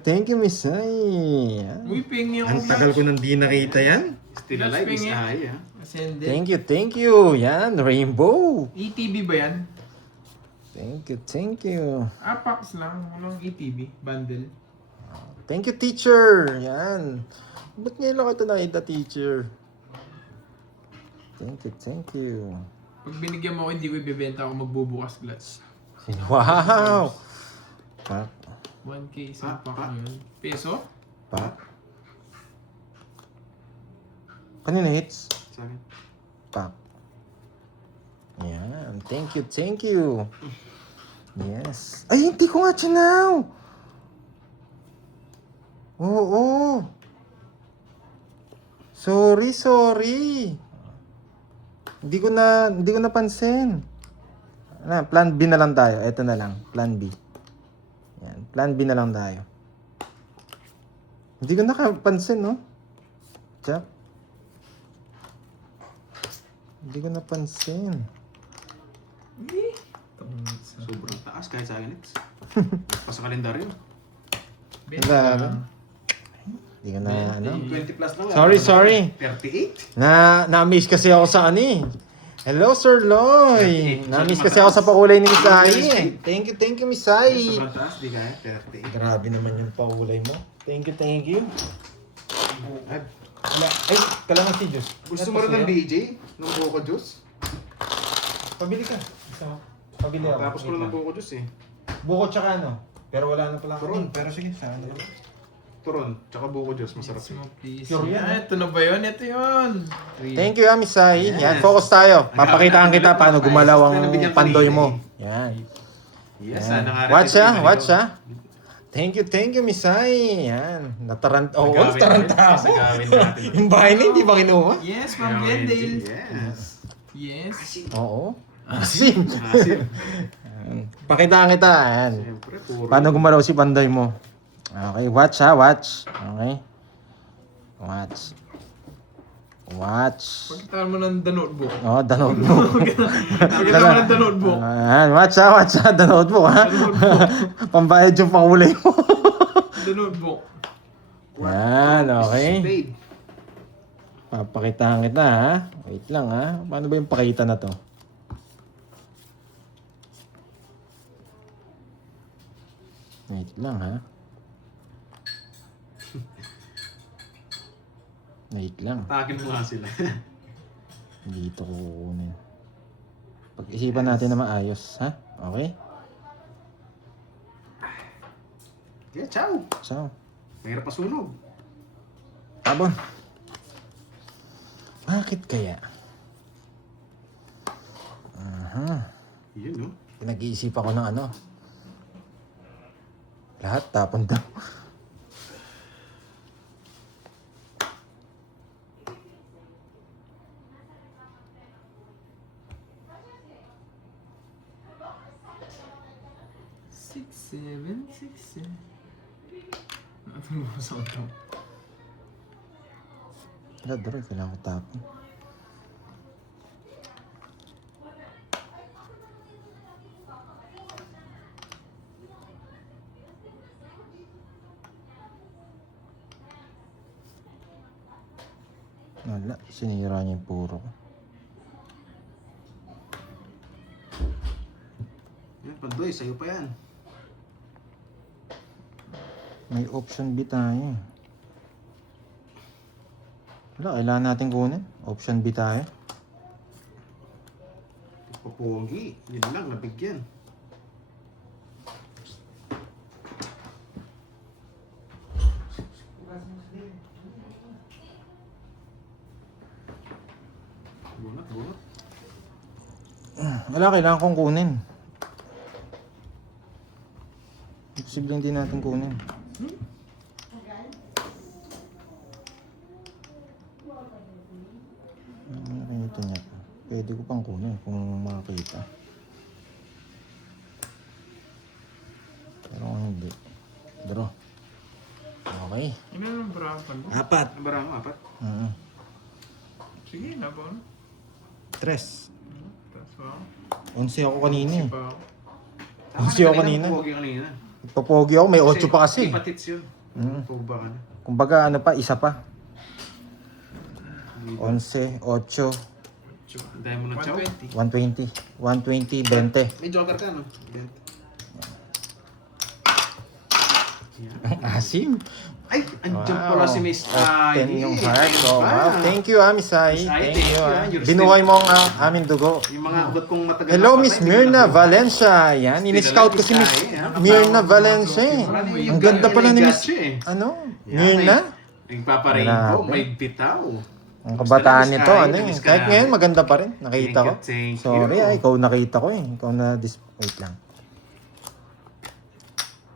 Thank you, Miss Ai. Uy, ping yung Ang tagal ko nang di nakita yan. Still alive, Miss Pingi. Ai. Ascended. Thank you. Yan, rainbow. ETB ba yan? Thank you. Apax lang. Walang ETB. Bundle. Thank you, teacher. Yan. Ba't ngayon lang ito nakita, teacher? Thank you. Pag binigyan mo ako, hindi ko ibebenta ako magbubukas glass. Wow. Pak, 1K isang pack mo yun. Peso? pak. Kanina hits? Sa akin. Pak. Yan. Thank you. Yes. Ay, hindi ko nga chinaw. Oo. Sorry. Hindi ko napansin. Plan B na lang tayo. Ito na lang. Plan B. Yan. Plan B na lang tayo. Hindi ko nakapansin, no? Jack. Hindi ko napansin. Sobrang taas kahit sa akin. Pa sa kalendaryo. Wala. Hindi ko na, ano? 20 plus lang. Sorry. 38? Na-miss kasi ako sa ano eh. Hello, Sir Loy. Na-miss kasi ako sa pakulay ni Miss Ai eh. Thank you, Miss Ai. Sobrang taas, di kaya? 38. Grabe naman yung pakulay mo. Thank you. Ay, Ay, kailangan si Diyos. gusto mo rin ng BJ? Ng Coco Juice? Pabili ka. Pabili ako. Tapos ko lang ng Coco Juice eh. Buko tsaka ano. Pero wala na pala. Turon. Pero sige, sa ano. Turon, tsaka Coco Juice, masarap It's yun. mo, please. Pure yan, Yan, ito na ba yun? Ito yun. Thank you, Miss Ai. Yan, focus tayo. Papakitaan kita paano gumalaw ang pandoy mo. Yan. Yes, sana nga rin. Watch ha. Thank you, Miss Ai. Yan. Nataranta ako. Sagawin natin. Yung bahay na hindi ba kinuha? Yes, Ma'am Glendale. Yes. Yes. Oo. Asim. Asin. Pakitaan kita. Yan. Siyempre, puro. Paano gumalaw si pandoy mo? Okay, watch ha, watch. Okay. Watch. Pagkitaan mo ng the notebook. Oh, the notebook. Pagkitaan mo ng the notebook. Watch ha, the notebook ha. Pambayad yung pakulay mo. The notebook. Yan, okay. Spade. Papakitaan kita ha. Wait lang ha. Paano ba yung pakita na to? Wait lang ha. Wait lang. Atakin mo nga sila. Dito ko kukunin. Pag-isipan natin na maayos, ha? Okay? Yeah, ciao. So, Mahirap pa sunog. tabon. Bakit kaya? Yun, no? Pinag-iisip ako ng ano. Lahat tapon daw. Six, seven, six, seven. Ano ba sa ito? Wala, Doroy. Kailangan ko tapon. Wala. Sinira niya yung puro ko. Yan, Pandoy, sa'yo pa yan. May option B tayo. Wala, kailangan natin kunin. Option B tayo. Papogi. Yun lang, nabigyan. Bunot, bunot. Wala, kailangan kong kunin. Posible hindi natin kunin. Nakikita niya. Pwede ko pang kunin kung makakita. Pero kung hindi. Draw. Okay. Ano yung brapan mo? Apat. Ang barang mo, apat. Sige, laban. Tres. Tapos ba? 11 ako kanina eh. Pa ako. Tama Kasi ako na kanina. Pogi kanina. Papogi ako, may 8 pa kasi. Hindi patits yun. Poba ka na. Kumbaga ano pa, isa pa. 11, 8, Antayin mo ng chow. 120. 120. 120, 20. May joker ka, no? Asim. Ay, andyan pala si Miss Ai. 10 yung heart. Ayun Oh, ba? wow. Thank you, Miss Ai. Miss Ai, Thank thank you. you, you're Binuhay mo ang aming dugo. Yung mga ugat kong matagal Hello, na Miss patay, Mirna hindi na- Valencia. Yan, in-scout ko si Miss Mirna Valencia. eh. Ang ganda pala ni Miss... Ano? Mirna? Nagpapa-rainbow, Grabe. may bitaw. Ang kabataan Miss nito, Ai, ano eh. namiss ka Kahit namin. ngayon, maganda pa rin. Nakita ko. Thank you. Sorry, ikaw nakita ko eh. Ikaw na... Wait lang.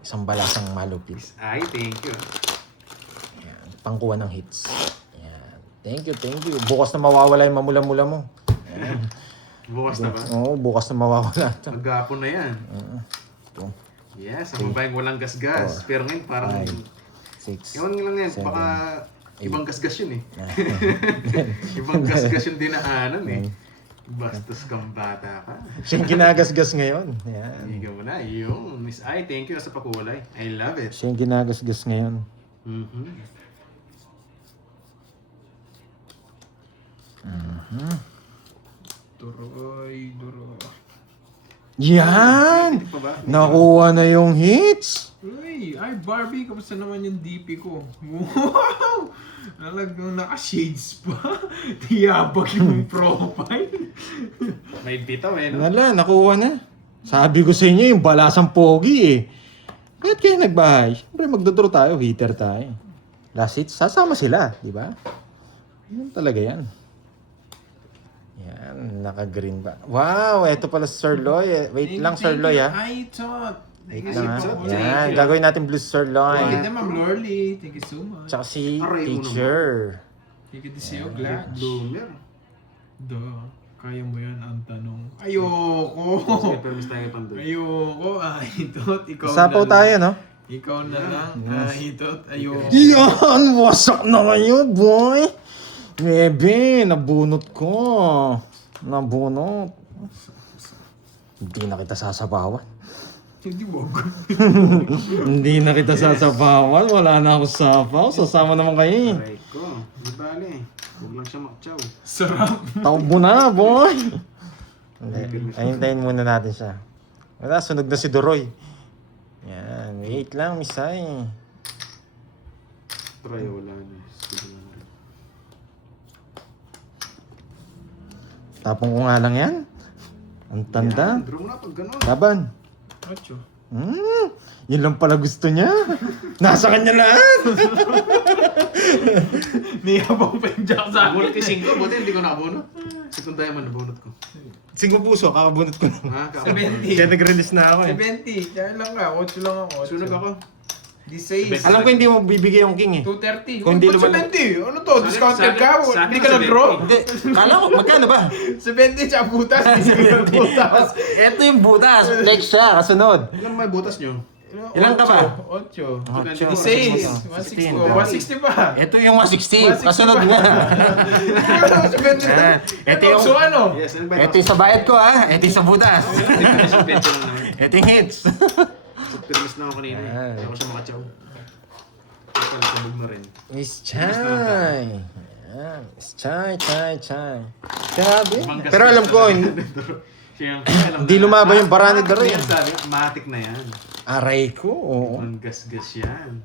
Isang balasang malupit. Ay, thank you. Yan, pangkuha ng hits. Yan. Thank you, thank you. Bukas na mawawala yung mamula-mula mo. Yan. Bukas na ba? Oo, bukas na mawawala. Maghapon na yan. Ito. Yes, ang babayang walang gasgas. Pero ngayon parang... 6. Ewan lang yan, Seven. baka ibang gasgas yun eh. Ibang gasgas yung dinaanan eh. Bastos kang bata ka. Siya yung ginagasgas ngayon. Yan. Higa mo na, yung Miss Ai, thank you sa pakulay. I love it. Siya yung ginagasgas ngayon. Duroy, duroy. Yan! Pwede pa ba? Nakuha na yung hits! Uy, ay Barbie, kamusta naman yung DP ko? Wow! Talagang naka-shades pa. Tiyabag yung profile. May bitaw eh, no? Wala, nakuha na. Sabi ko sa inyo, yung balasang pogi eh. Bakit kayo nagbahay? Siyempre magdodraw tayo, hitter tayo. Last hits, sasama sila, di ba? Yan talaga yan. Yan, naka-green ba? Wow, eto pala si Sir Loy. Wait lang, Sir Loy ha. I thought. Wait Thank lang you ha. so much. Yan, gagawin natin blue Sir Thank Loy. you, Ma'am Lorly. Thank you so much. Tsaka si Aray mo teacher. Thank you to see you, glad. Bloomer. Kaya mo yan ang tanong. Ayoko. Sige, pero miss tayo pandoy. Ayoko. Itot. Ikaw Sapaw na tayo, lang. no? Ikaw na lang. Itot. Ayoko. Yan! Wasak na kayo, boy! Bebe, nabunot ko. Nabunot. Hindi na kita sasabawan. Hindi wag. Hindi na kita sasabawan. Wala na ako sapaw. Sasama naman kayo eh. Aray ko. Di bale. Huwag lang siya makchaw. Sarap. Taubo na, boy! Ayuntayin muna natin siya. Wala, sunog na si Doroy. Yan, wait lang, misay. Try, wala na. Sige na rin. Tapong ko nga lang yan. Ang tanda. Yan, draw mo na pag gano'n. Laban. 8. Yun lang pala gusto niya. Nasa kanya lahat. Niyabang pa yung jack sa Bunot akin. ko 5, buti hindi ko nakabunot. Sikong diamond, nabunot ko. 5 puso, kakabunot ko lang. Ha? 70. Kaya nag-release na ako eh. 70. Kaya lang ka. 8 lang ako. Sunog ako. 16. Alam ko hindi mo bibigay yung king eh. 230. Kung hindi Ba't lumal- 70? Ano to? Discounted ka? sa Hindi akin ka sa na-draw? Hindi, kala ko, magkano ba? 70 tsaka butas. Hindi ka na-butas. Ito yung butas. Next siya, kasunod. Ilan may butas nyo? Ilan ka ba? 8. 8. 16. 160. 160 pa. Ito yung 160. Kasunod na. Ito yung... So ano? Yes, ano ba Ito yung sa bayad ko ha. Ito yung sa butas. Definition bench lang naman. Ito yung hits. So, pirmis na ako kanina eh. Ay. Hindi ako siya makachaw. Ito, sabog na rin. Miss Chai. Ayan. Miss Chai, Chai, Chai. Grabe. Pero alam ko, Siyempre, Hindi lumaban yung parani Matik daro na yan. Sabi, matik na yan. aray ko. Oo. Manggas-gas yan.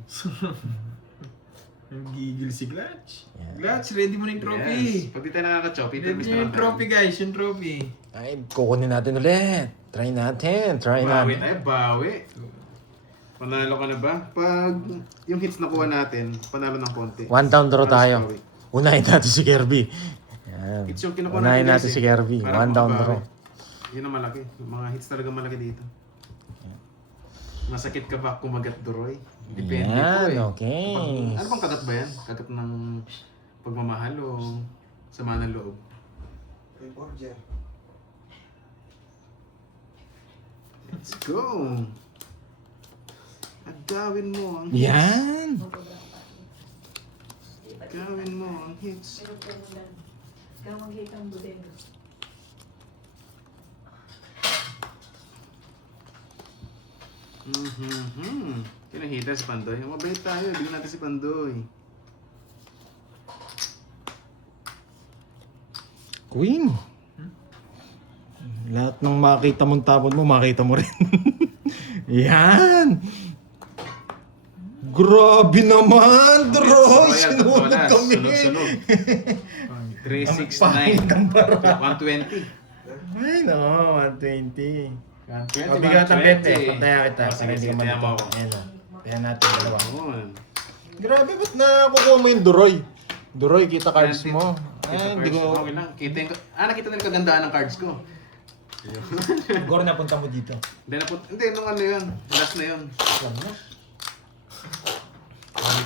Nagigil si Glutch. Yeah. Glutch, ready mo na yung trophy. Yes. Pag di tayo nakaka-chow, Ready pirmis mo na lang yung trophy guys, yung trophy. Ay, kukunin natin ulit. Try natin. Try Bawi natin. tayo, bawi. Panalo ka na ba? Pag yung hits nakuha natin, panalo ng konti. One down draw Para sa tayo. bawi. Unahin natin si Kirby. Yan. Hits yung kinukuha Unahin guys, natin si eh. Kirby. Para One down makabawi. draw. Yun ang malaki. Yung mga hits talaga malaki dito. Masakit ka ba kumagat Doroy? Depende po Yan, eh. okay. Ano bang kagat ba yan? Kagat ng pagmamahal o sama ng loob? Let's go! Agawin mo ang hits. Yan. Agawin mo ang hits. Mm-hmm. Kinahita si Pandoy. Mabait tayo. Bigyan natin si Pandoy. Queen. Lahat ng makita mong tabon mo, makita mo rin. Yan. Grabe naman, Droy. Sinunod kami. Sunog-sunog. 369. Pangit ang bara. 120. Ay, no, 120. 120. Mabigat ang bet eh. Pantaya kita. Oh, sige, sige. Taya mo ako. Ayan o. Ayan natin dalawa. Yun. Grabe, ba't nakukuha mo yung Duroy? Duroy, kita cards mo. Kita Ay, hindi cards. ko... Okay lang. Nakita nila kagandahan ng cards ko. Siguro napunta mo dito. Hindi, nung ano yun. Last na yun.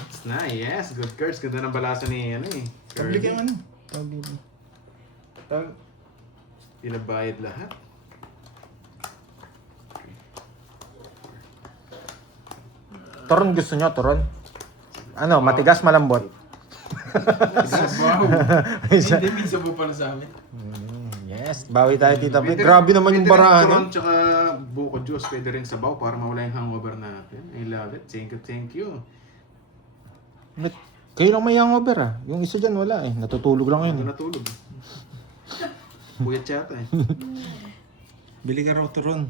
It's na, yes. Good cards. Ganda ng balaso ni, ano eh. Public Kirby. yung ano? Public. Pinabayad lahat. Toron gusto nyo, Toron? Ano, matigas, malambot? Sabaw. Hindi, may sabaw pala sa amin. Yes, bawi tayo, Tita Beth. Grabe naman yung barahan. Pwede rin tsaka buko juice. Pwede rin sabaw para mawala yung hangover natin. I love it. Thank you, thank you. Kayo lang may hangover ah. Yung isa dyan wala eh. Natutulog lang yun. Ano natulog? Puyat yata eh. Bili ka raw, Toron.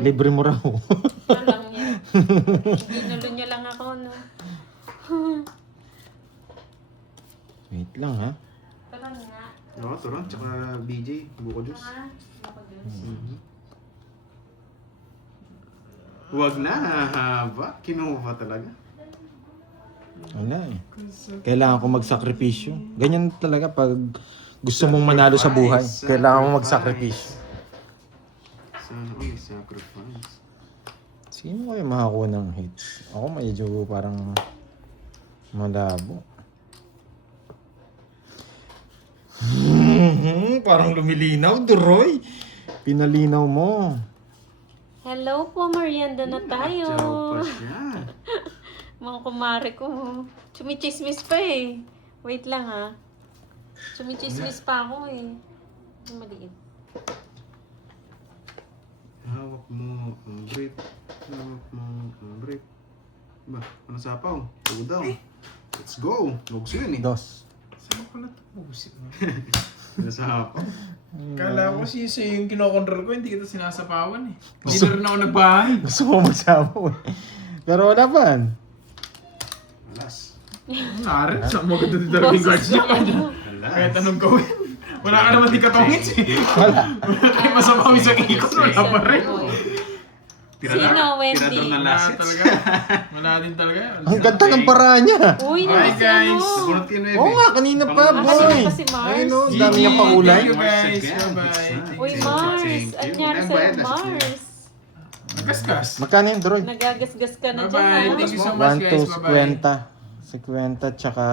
Libre mo raw. Walang yan. Ginulo niya lang ako, no? Wait lang ha. Parang nga. Oo, turon. Tsaka BJ. Buko juice. Ha? Ako Diyos. Huwag na, hahaba. Kinuha talaga. Wala eh. Kailangan ko magsakripisyo. Ganyan talaga pag gusto mong manalo sa buhay. Kailangan mo magsakripisyo. Sana all sacrifice. Sino kayo makakuha ng hits? Ako medyo parang malabo. Parang lumilinaw, Duroy. Pinalinaw mo. Hello po, merienda na tayo. Chow pa siya. Mga kumare ko. Chumichismis pa eh. Wait lang ha. Chumichismis pa ako eh. Yung maliit. Hawak mo ang brief. Hawak mo ang brief. Ba, ano sapaw? Go daw. Let's go. Lugso yun eh. Dos. Saan ko natapusip mo? Ano sapaw? Kala ko si yung kinokontrol ko, hindi kita sinasapawan eh. Hindi na rin ako nagbahay. Gusto ko magsabaw eh. Pero wala pa. Alas. Narin, saan mo ganda dito rin cards niya? Alas. Kaya tanong ko, Wala ka naman di katongits eh. Wala. Wala kayo masama sa ikot. Wala pa rin. Sino, Wendy? Tirador ng Wala lasits. talaga. Wala din talaga. Ang ganda ng paraan niya. Uy, Hi, naman si guys. ano. Bunot kayo, Nueve. Oo nga, kanina pa, Pang- boy. Kanina pa si Mars. Ayun o, Gigi, dami niyang pakulay. thank you, Mars guys. again. Bye-bye. Uy, Mars. Thank you. Anyari Ang sa'yo, bayad, nasa Mars. Nagkaskas. Magkano yung Droy? Nagagasgas ka na dyan, Bye-bye. ha? Thank you so much, 1 guys. to Bye-bye. 50. 50 tsaka...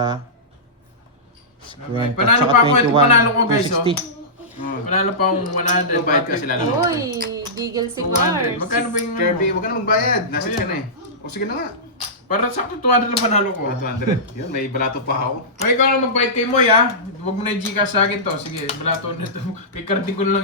Bye-bye. 50 Panalo tsaka pa ako. Ito 21. panalo ko, guys. 260. Oh. Panalo pa akong 100. Bayad ka sila lang. Uy, digil si 200. Mars. Magkano ba yung Kirby, ano? huwag ka na magbayad. Nasit ka na eh. O sige na nga. Para sakto 200 lang panalo ko. 200. Yun, may balato pa ako. May ikaw na magbayad kay Moy ha. Huwag mo na i-Gcash sa akin to. Sige, balato na to. Kay carding ko na lang